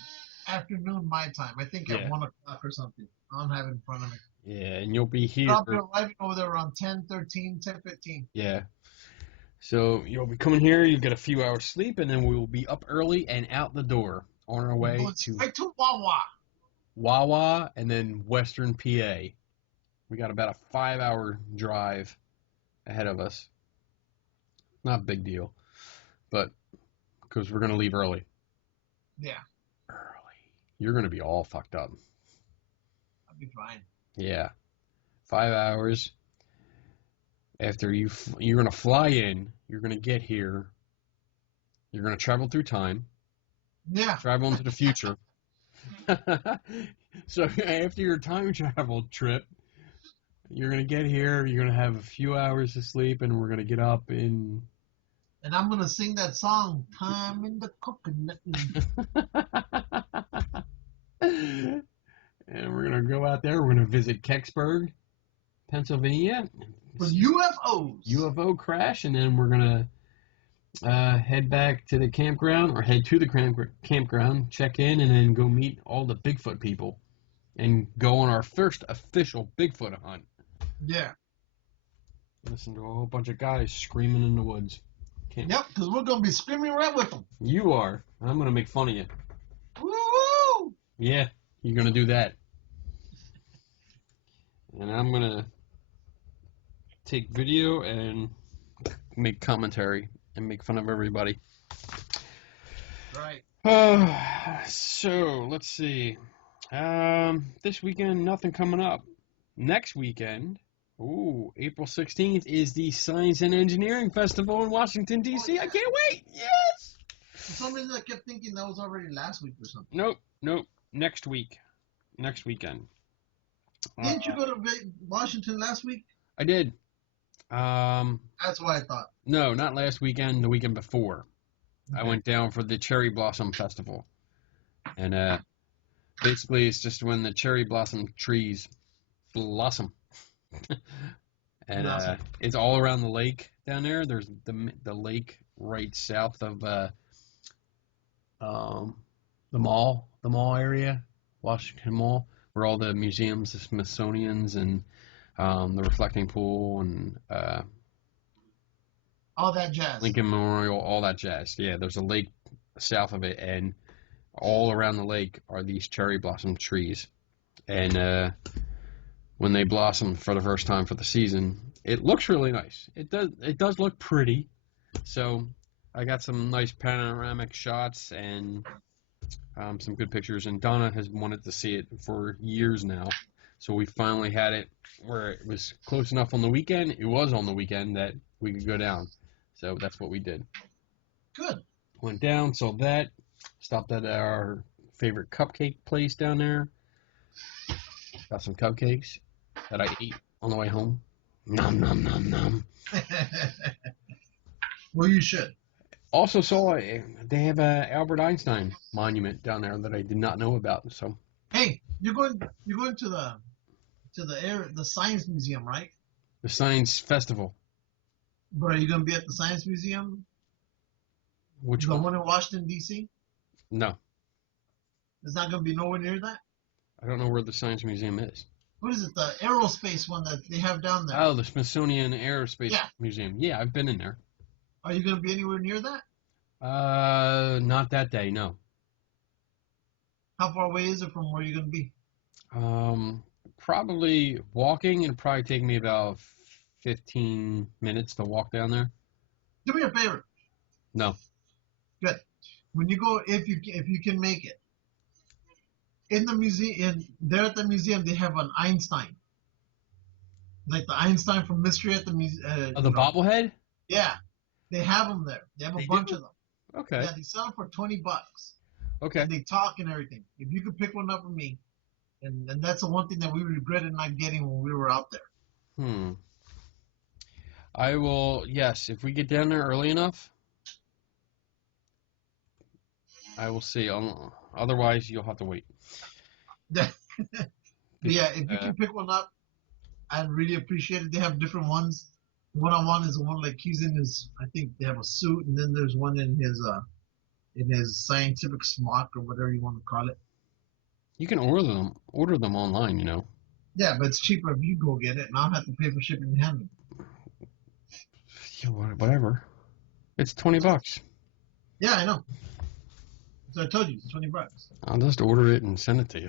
afternoon my time. I think at 1 o'clock or something. I don't have it in front of me. Yeah, and you'll be here. I'll be arriving over there around 10:13, 10:15. Yeah. So you'll be coming here. You'll get a few hours sleep, and then we will be up early and out the door on our way to Wawa. Wawa, and then Western PA. We got about a 5-hour drive ahead of us. Not a big deal, but because we're going to leave early. Yeah. Early. You're going to be all fucked up. I'll be fine. Yeah. 5 hours. After you're going to fly in, you're going to get here. You're going to travel through time. Yeah. Travel into the future. So after your time travel trip, you're going to get here, you're going to have a few hours of sleep, and we're going to get up in... And I'm going to sing that song, Time in the Coconut. And we're going to go out there. We're going to visit Kecksburg, Pennsylvania. For UFOs. UFO crash, and then we're going to head back to the campground, or head to the campground, check in, and then go meet all the Bigfoot people. And go on our first official Bigfoot hunt. Yeah. Listen to a whole bunch of guys screaming in the woods. Yep, because we're going to be screaming right with them. You are. I'm going to make fun of you. Woo-hoo! Yeah, you're going to do that. And I'm going to take video and make commentary and make fun of everybody. Right. So let's see. This weekend, nothing coming up. Next weekend, April 16th is the Science and Engineering Festival in Washington, D.C. I can't wait. Yes. For some reason, I kept thinking that was already last week or something. Nope. Next week. Next weekend. Didn't you go to Washington last week? I did. That's what I thought. No, not last weekend. The weekend before. Okay. I went down for the Cherry Blossom Festival. And basically, it's just when the cherry blossom trees blossom. And it's all around the lake down there. There's the lake right south of the mall area, Washington Mall, where all the museums, the Smithsonian's, and the reflecting pool, and all that jazz. Lincoln Memorial, all that jazz. Yeah, there's a lake south of it, and all around the lake are these cherry blossom trees. And when they blossom for the first time for the season, it looks really nice. It does look pretty. So I got some nice panoramic shots and some good pictures. And Donna has wanted to see it for years now. So we finally had it where it was close enough on the weekend. It was on the weekend that we could go down. So that's what we did. Good. Went down, saw that. Stopped at our favorite cupcake place down there. Got some cupcakes that I ate on the way home. Nom, nom, nom, nom. Well, you should. Also saw they have a Albert Einstein monument down there that I did not know about. So hey, you're going to the Science Museum, right? The Science Festival. But are you going to be at the Science Museum? Which the one? one in Washington, D.C.? No. It's not going to be nowhere near that? I don't know where the Science Museum is. What is it? The aerospace one that they have down there? Oh, the Smithsonian Aerospace Museum. Yeah, I've been in there. Are you going to be anywhere near that? Not that day, no. How far away is it from where you're going to be? Probably walking. It'll probably take me about 15 minutes to walk down there. Do me a favor. No. Good. When you go, if you can make it, in the museum, there at the museum, they have an Einstein, like the Einstein from Mystery at the museum. The bobblehead? Yeah, they have them there. They have a bunch of them. Okay. Yeah, they sell them for $20. Okay. And they talk and everything. If you could pick one up for me, and that's the one thing that we regretted not getting when we were out there. I will. Yes, if we get down there early enough. I will see. Otherwise, you'll have to wait. Yeah, if you can pick one up, I'd really appreciate it. They have different ones. The one I want is the one like he's in his. I think they have a suit, and then there's one in his scientific smock or whatever you want to call it. You can order them online, you know. Yeah, but it's cheaper if you go get it, and I'll have to pay for shipping and handling. Yeah, whatever. It's $20. Yeah, I know. So I told you, it's $20. I'll just order it and send it to you.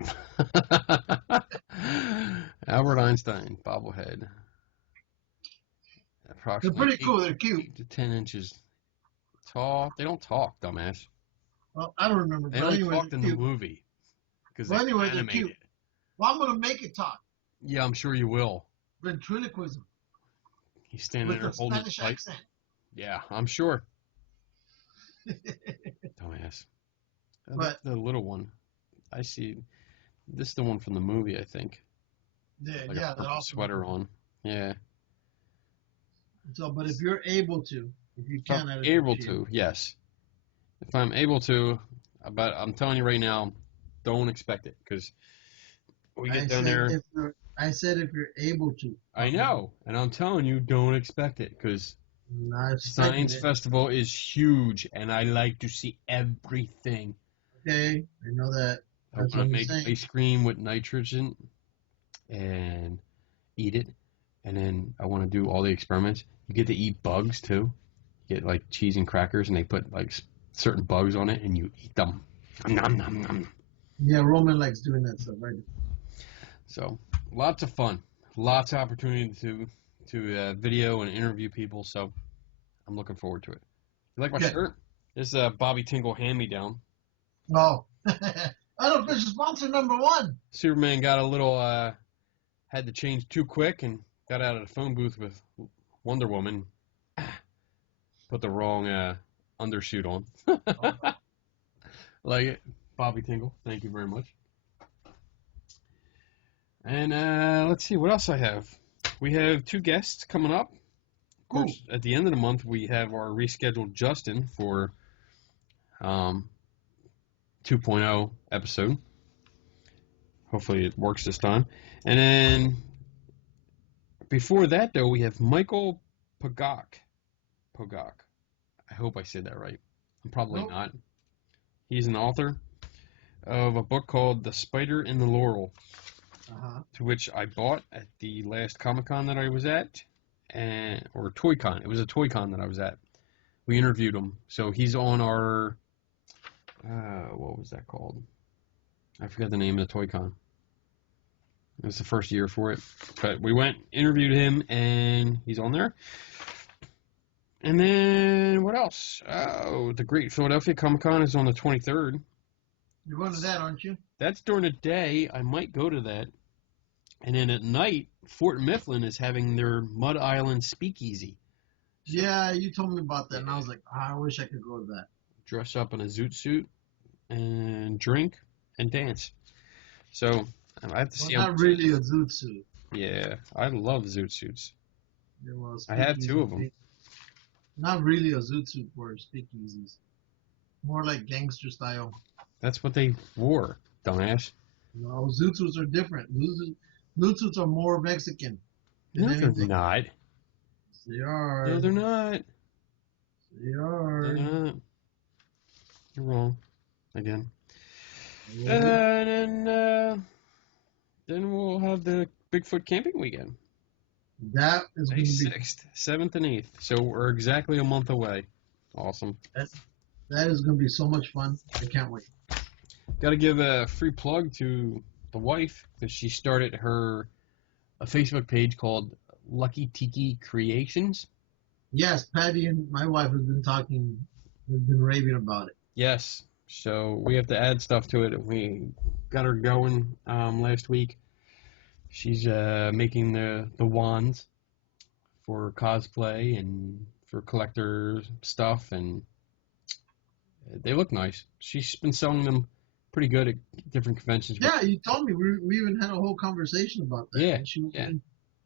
Albert Einstein bobblehead. They're pretty cool. They're cute. 8 to 10 inches tall. They don't talk, dumbass. Well, I don't remember. They only talked in the movie. Well, anyway, they're cute. Well, I'm going to make it talk. Yeah, I'm sure you will. Ventriloquism. He's standing there holding Spanish accent. Yeah, I'm sure. Dumbass. But the little one. I see. This is the one from the movie, I think. Yeah, like yeah. a purple sweater on. Yeah. So, but if you're able to, if you can, I'm able to, yes. If I'm able to, but I'm telling you right now, don't expect it because we get down there. I said if you're able to. I know, and I'm telling you, don't expect it because Science Festival is huge, and I like to see everything. Okay, I know that. I want to make ice cream with nitrogen and eat it, and then I want to do all the experiments. You get to eat bugs too. You get like cheese and crackers, and they put like certain bugs on it, and you eat them. Nom, nom, nom. Yeah, Roman likes doing that stuff, right? So lots of fun, lots of opportunity to to video and interview people, so I'm looking forward to it. You like my Good. shirt? This is Bobby Tingle hand-me-down. Oh. Unofficial sponsor #1. Superman got a little, had to change too quick and got out of the phone booth with Wonder Woman. Put the wrong undershoot on. Like it. Bobby Tingle, thank you very much. And let's see, what else I have? We have 2 guests coming up. Of course, at the end of the month, we have our rescheduled Justin for 2.0 episode. Hopefully it works this time. And then before that, though, we have Michael Pogok. I hope I said that right. I'm probably not. He's an author of a book called The Spider in the Laurel, to which I bought at the last Comic-Con that I was at, or Toy-Con. It was a Toy-Con that I was at. We interviewed him. So he's on our, what was that called? I forgot the name of the Toy-Con. It was the first year for it. But we went, interviewed him, and he's on there. And then, what else? Oh, the Great Philadelphia Comic-Con is on the 23rd. You're going to that, aren't you? That's during the day. I might go to that. And then at night, Fort Mifflin is having their Mud Island Speakeasy. Yeah, you told me about that, and I was like, I wish I could go to that. Dress up in a zoot suit and drink and dance. So I have to see. Not really a zoot suit. Yeah, I love zoot suits. Well, I have 2 of them. Not really a zoot suit for speakeasies. More like gangster style. That's what they wore, dumbass. No, zoot suits are different. Zoot suits are more Mexican. No, they're not. They are. No, they're not. They are. They're not. You're wrong. Again. And then we'll have the Bigfoot camping weekend. That is May 6th, 7th, and 8th. So we're exactly a month away. Awesome. That is going to be so much fun. I can't wait. Got to give a free plug to the wife because she started a Facebook page called Lucky Tiki Creations. Yes, Patty and my wife have been raving about it. Yes. So we have to add stuff to it. We got her going last week. She's making the wands for cosplay and for collector stuff, and they look nice. She's been selling them pretty good at different conventions. Yeah, you told me. We even had a whole conversation about that. Yeah, she was yeah.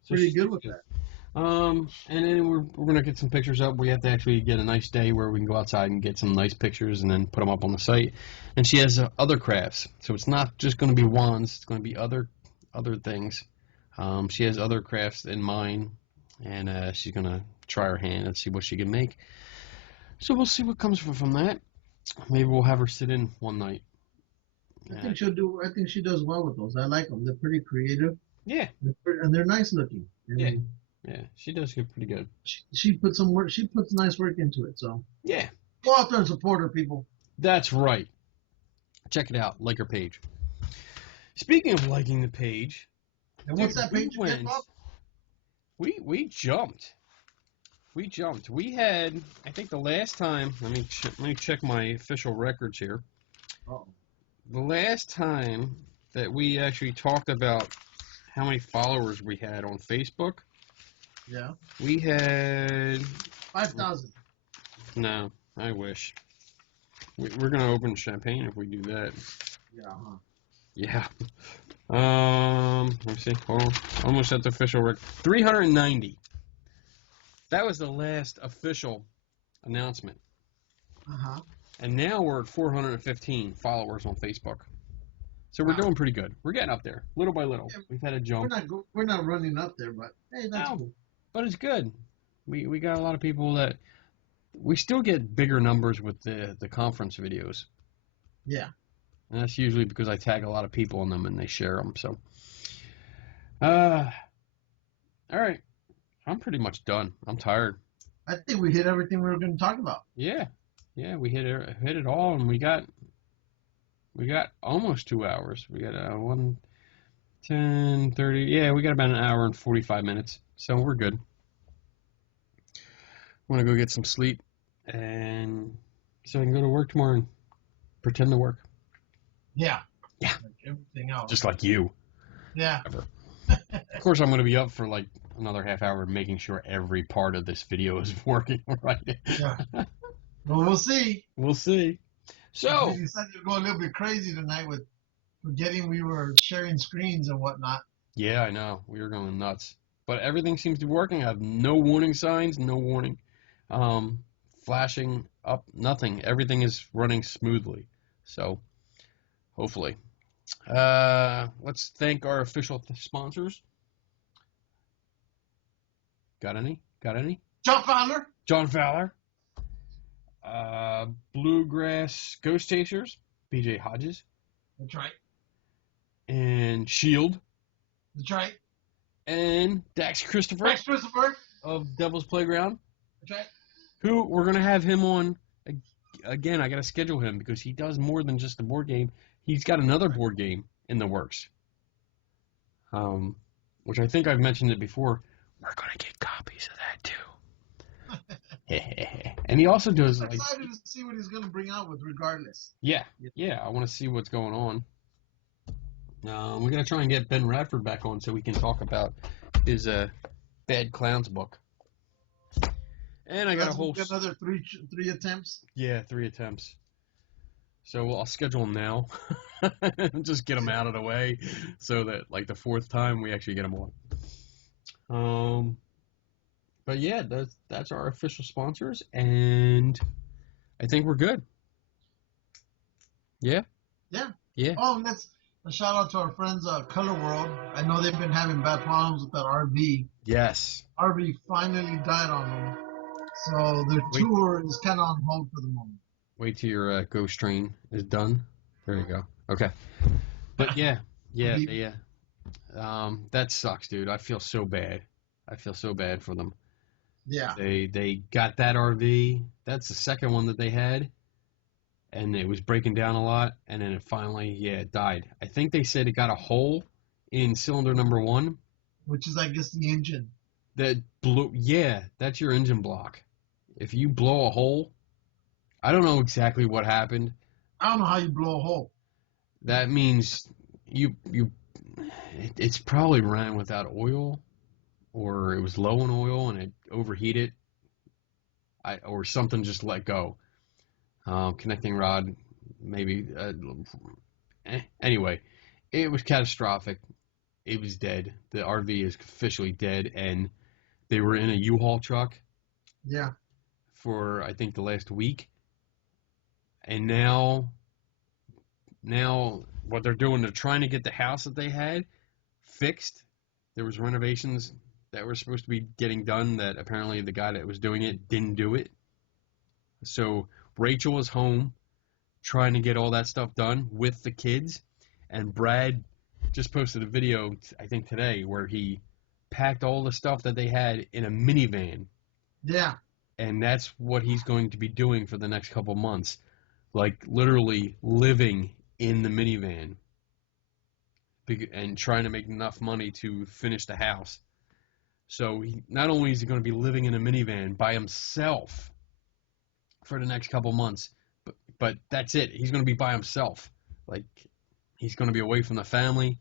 pretty good with that. And then we're gonna get some pictures up. We have to actually get a nice day where we can go outside and get some nice pictures and then put them up on the site. And she has other crafts, so it's not just gonna be wands. It's gonna be other things. She has other crafts in mind, and she's gonna try her hand and see what she can make. So we'll see what comes from that. Maybe we'll have her sit in one night. I think she does well with those. I like them. They're pretty creative. Yeah. And they're nice looking. Yeah, she does get pretty good. She puts some work. She puts nice work into it. So yeah, go out there and support her, people. That's right. Check it out. Like her page. Speaking of liking the page, and what's that page again, Bob? We jumped. We had, I think the last time. Let me check my official records here. Uh-oh. The last time that we actually talked about how many followers we had on Facebook. Yeah. We had 5,000. No, I wish. We're gonna open champagne if we do that. Yeah. Huh. Yeah. Let me see. Hold on. Almost at the official record. 390. That was the last official announcement. And now we're at 415 followers on Facebook. So we're doing pretty good. We're getting up there, little by little. Yeah, we've had a jump. We're not running up there, but hey, that's cool. But it's good. We got a lot of people that we still get bigger numbers with the conference videos. Yeah. And that's usually because I tag a lot of people in them and they share them. So, all right. I'm pretty much done. I'm tired. I think we hit everything we were going to talk about. Yeah. Yeah, we hit it all, and we got almost 2 hours. We got 1, 10, 30. Yeah, we got about an hour and 45 minutes. So we're good. I'm going to go get some sleep, and so I can go to work tomorrow and pretend to work. Yeah. Yeah. Like everything else. Just like you. Yeah. Of course, I'm going to be up for like another half hour making sure every part of this video is working right. Yeah. Well, we'll see. We'll see. So you said you were going a little bit crazy tonight with forgetting we were sharing screens and whatnot. Yeah, I know. We were going nuts. But everything seems to be working. I have no warning signs, no warning. Flashing up, nothing. Everything is running smoothly. So, hopefully. Let's thank our official sponsors. Got any? John Fowler. John Fowler. Bluegrass Ghost Chasers. BJ Hodges. That's right. And Shield. That's right. And Dax Christopher. Dax Christopher. Of Devil's Playground. That's right. Who we're going to have him on. Again, I got to schedule him because he does more than just a board game. He's got another board game in the works. Which I think I've mentioned it before. We're going to get copies of that too. And he also does I'm excited to see what he's going to bring out with regardless. Yeah, I want to see what's going on. We're going to try and get Ben Radford back on so we can talk about his Bad Clowns book. And I got a whole... Another three attempts? Yeah, 3 attempts. So I'll schedule them now. Just get them out of the way so that, like, the 4th time we actually get them on. But yeah, that's our official sponsors, and I think we're good. Yeah? Yeah. Oh, and that's a shout out to our friends Color World. I know they've been having bad problems with that RV. Yes. RV finally died on them. So their tour is kind of on hold for the moment. Wait till your ghost train is done. There you go. Okay. But yeah. That sucks, dude. I feel so bad. For them. Yeah. They got that RV. That's the second one that they had. And it was breaking down a lot. And then it finally, it died. I think they said it got a hole in cylinder number 1. Which is, I guess, the engine. That blew. Yeah, that's your engine block. If you blow a hole, I don't know exactly what happened. I don't know how you blow a hole. That means it's probably ran without oil, or it was low in oil and it overheated, or something just let go. Connecting rod, maybe. Anyway, it was catastrophic. It was dead. The RV is officially dead, and they were in a U-Haul truck. Yeah. For I think the last week, and now what they're doing, they're trying to get the house that they had fixed. There was renovations that were supposed to be getting done that apparently the guy that was doing it didn't do it. So Rachel is home trying to get all that stuff done with the kids, and Brad just posted a video, I think today, where he packed all the stuff that they had in a minivan. Yeah. And that's what he's going to be doing for the next couple months. Like, literally living in the minivan. And trying to make enough money to finish the house. So, not only is he going to be living in a minivan by himself for the next couple months, but that's it. He's going to be by himself. Like, he's going to be away from the family.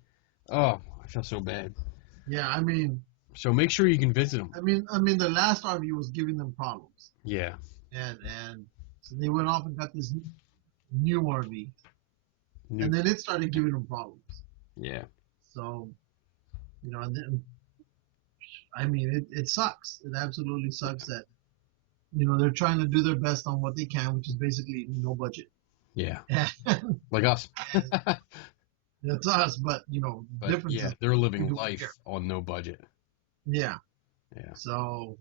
Oh, I feel so bad. Yeah, I mean... So make sure you can visit him. I mean, the last RV was giving them problems. Yeah. And so they went off and got this new RV. And then it started giving them problems. Yeah. So, and then, I mean, it sucks. It absolutely sucks that, they're trying to do their best on what they can, which is basically no budget. Yeah. Like us. That's us, but, difference. Yeah, they're living life on no budget. Yeah. Yeah. So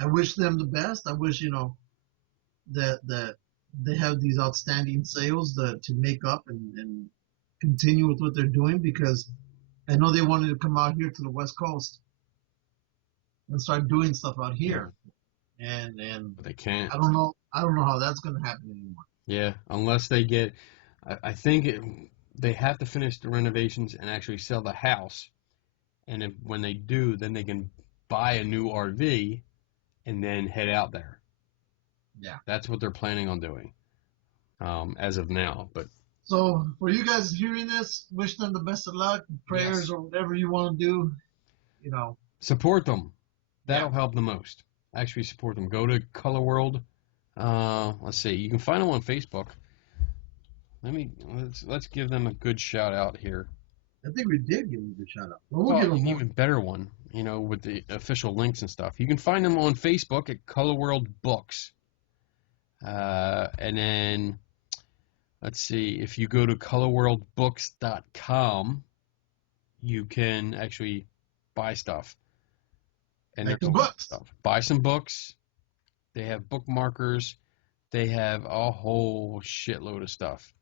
I wish them the best. I wish, that they have these outstanding sales to make up and continue with what they're doing, because I know they wanted to come out here to the West Coast and start doing stuff out here. And but they can't. I don't know how that's going to happen anymore. Yeah, unless they get, I think they have to finish the renovations and actually sell the house. And when they do, then they can buy a new RV and then head out there. Yeah. That's what they're planning on doing as of now. But so for you guys hearing this, wish them the best of luck, prayers, or whatever you want to do. You know, support them. That'll help the most. Actually, support them. Go to Color World. Let's see. You can find them on Facebook. Let's give them a good shout out here. I think we did give them a good shout out. Well, we'll give them an even better one, with the official links and stuff. You can find them on Facebook at Color World Books. And then, let's see, if you go to colorworldbooks.com, you can actually buy stuff. And there's a lot of stuff. Buy some books. They have bookmarkers. They have a whole shitload of stuff.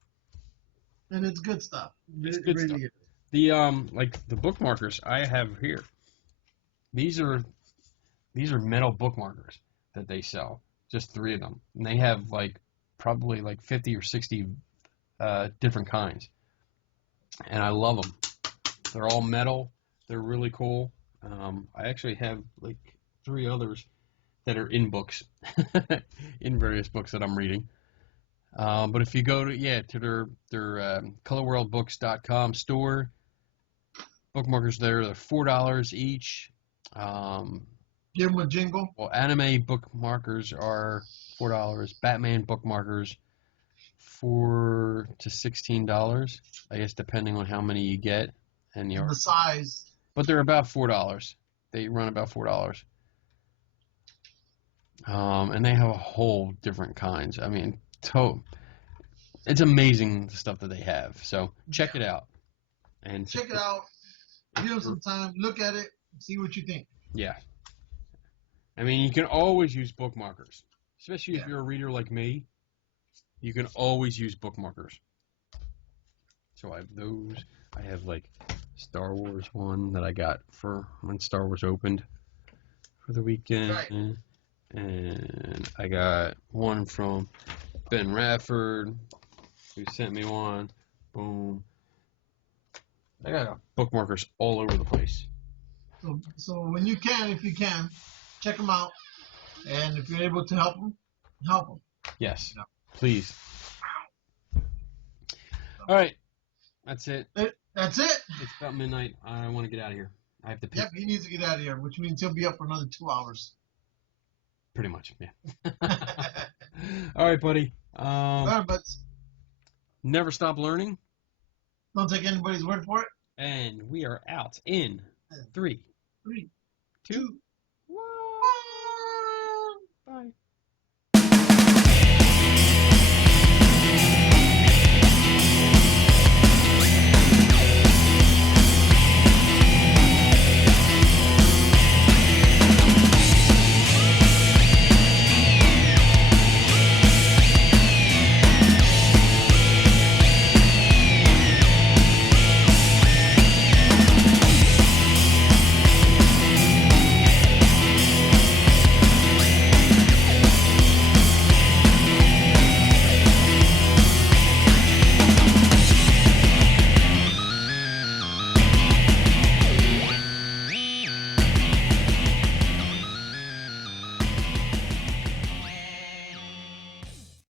And it's good stuff. It's good stuff. The like the bookmarkers I have here. These are metal bookmarkers that they sell. Just 3 of them. And they have probably 50 or 60 different kinds. And I love them. They're all metal. They're really cool. I actually have 3 others that are in books, in various books that I'm reading. But if you go to their colorworldbooks.com store, bookmarkers there, they're $4 each. Give them a jingle. Well, anime bookmarkers are $4. Batman bookmarkers $4 to $16, I guess, depending on how many you get and the size. But they're about $4. They run about $4. And they have a whole different kinds. I mean, it's amazing the stuff that they have. So check it out. And check it out. Give them some time. Look at it. See what you think. Yeah. I mean, you can always use bookmarkers, especially if you're a reader like me. You can always use bookmarkers. So I have those. I have Star Wars one that I got for when Star Wars opened for the weekend. Right. And I got one from Ben Radford, who sent me one. Boom. I got bookmarkers all over the place. So when you can, if you can, check them out. And if you're able to help them, help them. Yes. Please. All right. That's it. That's it. It's about midnight. I want to get out of here. I have to pee. Yep, he needs to get out of here, which means he'll be up for another 2 hours. Pretty much, yeah. All right, buddy. All right, buds. Never stop learning. Don't take anybody's word for it. And we are out in 3, 2,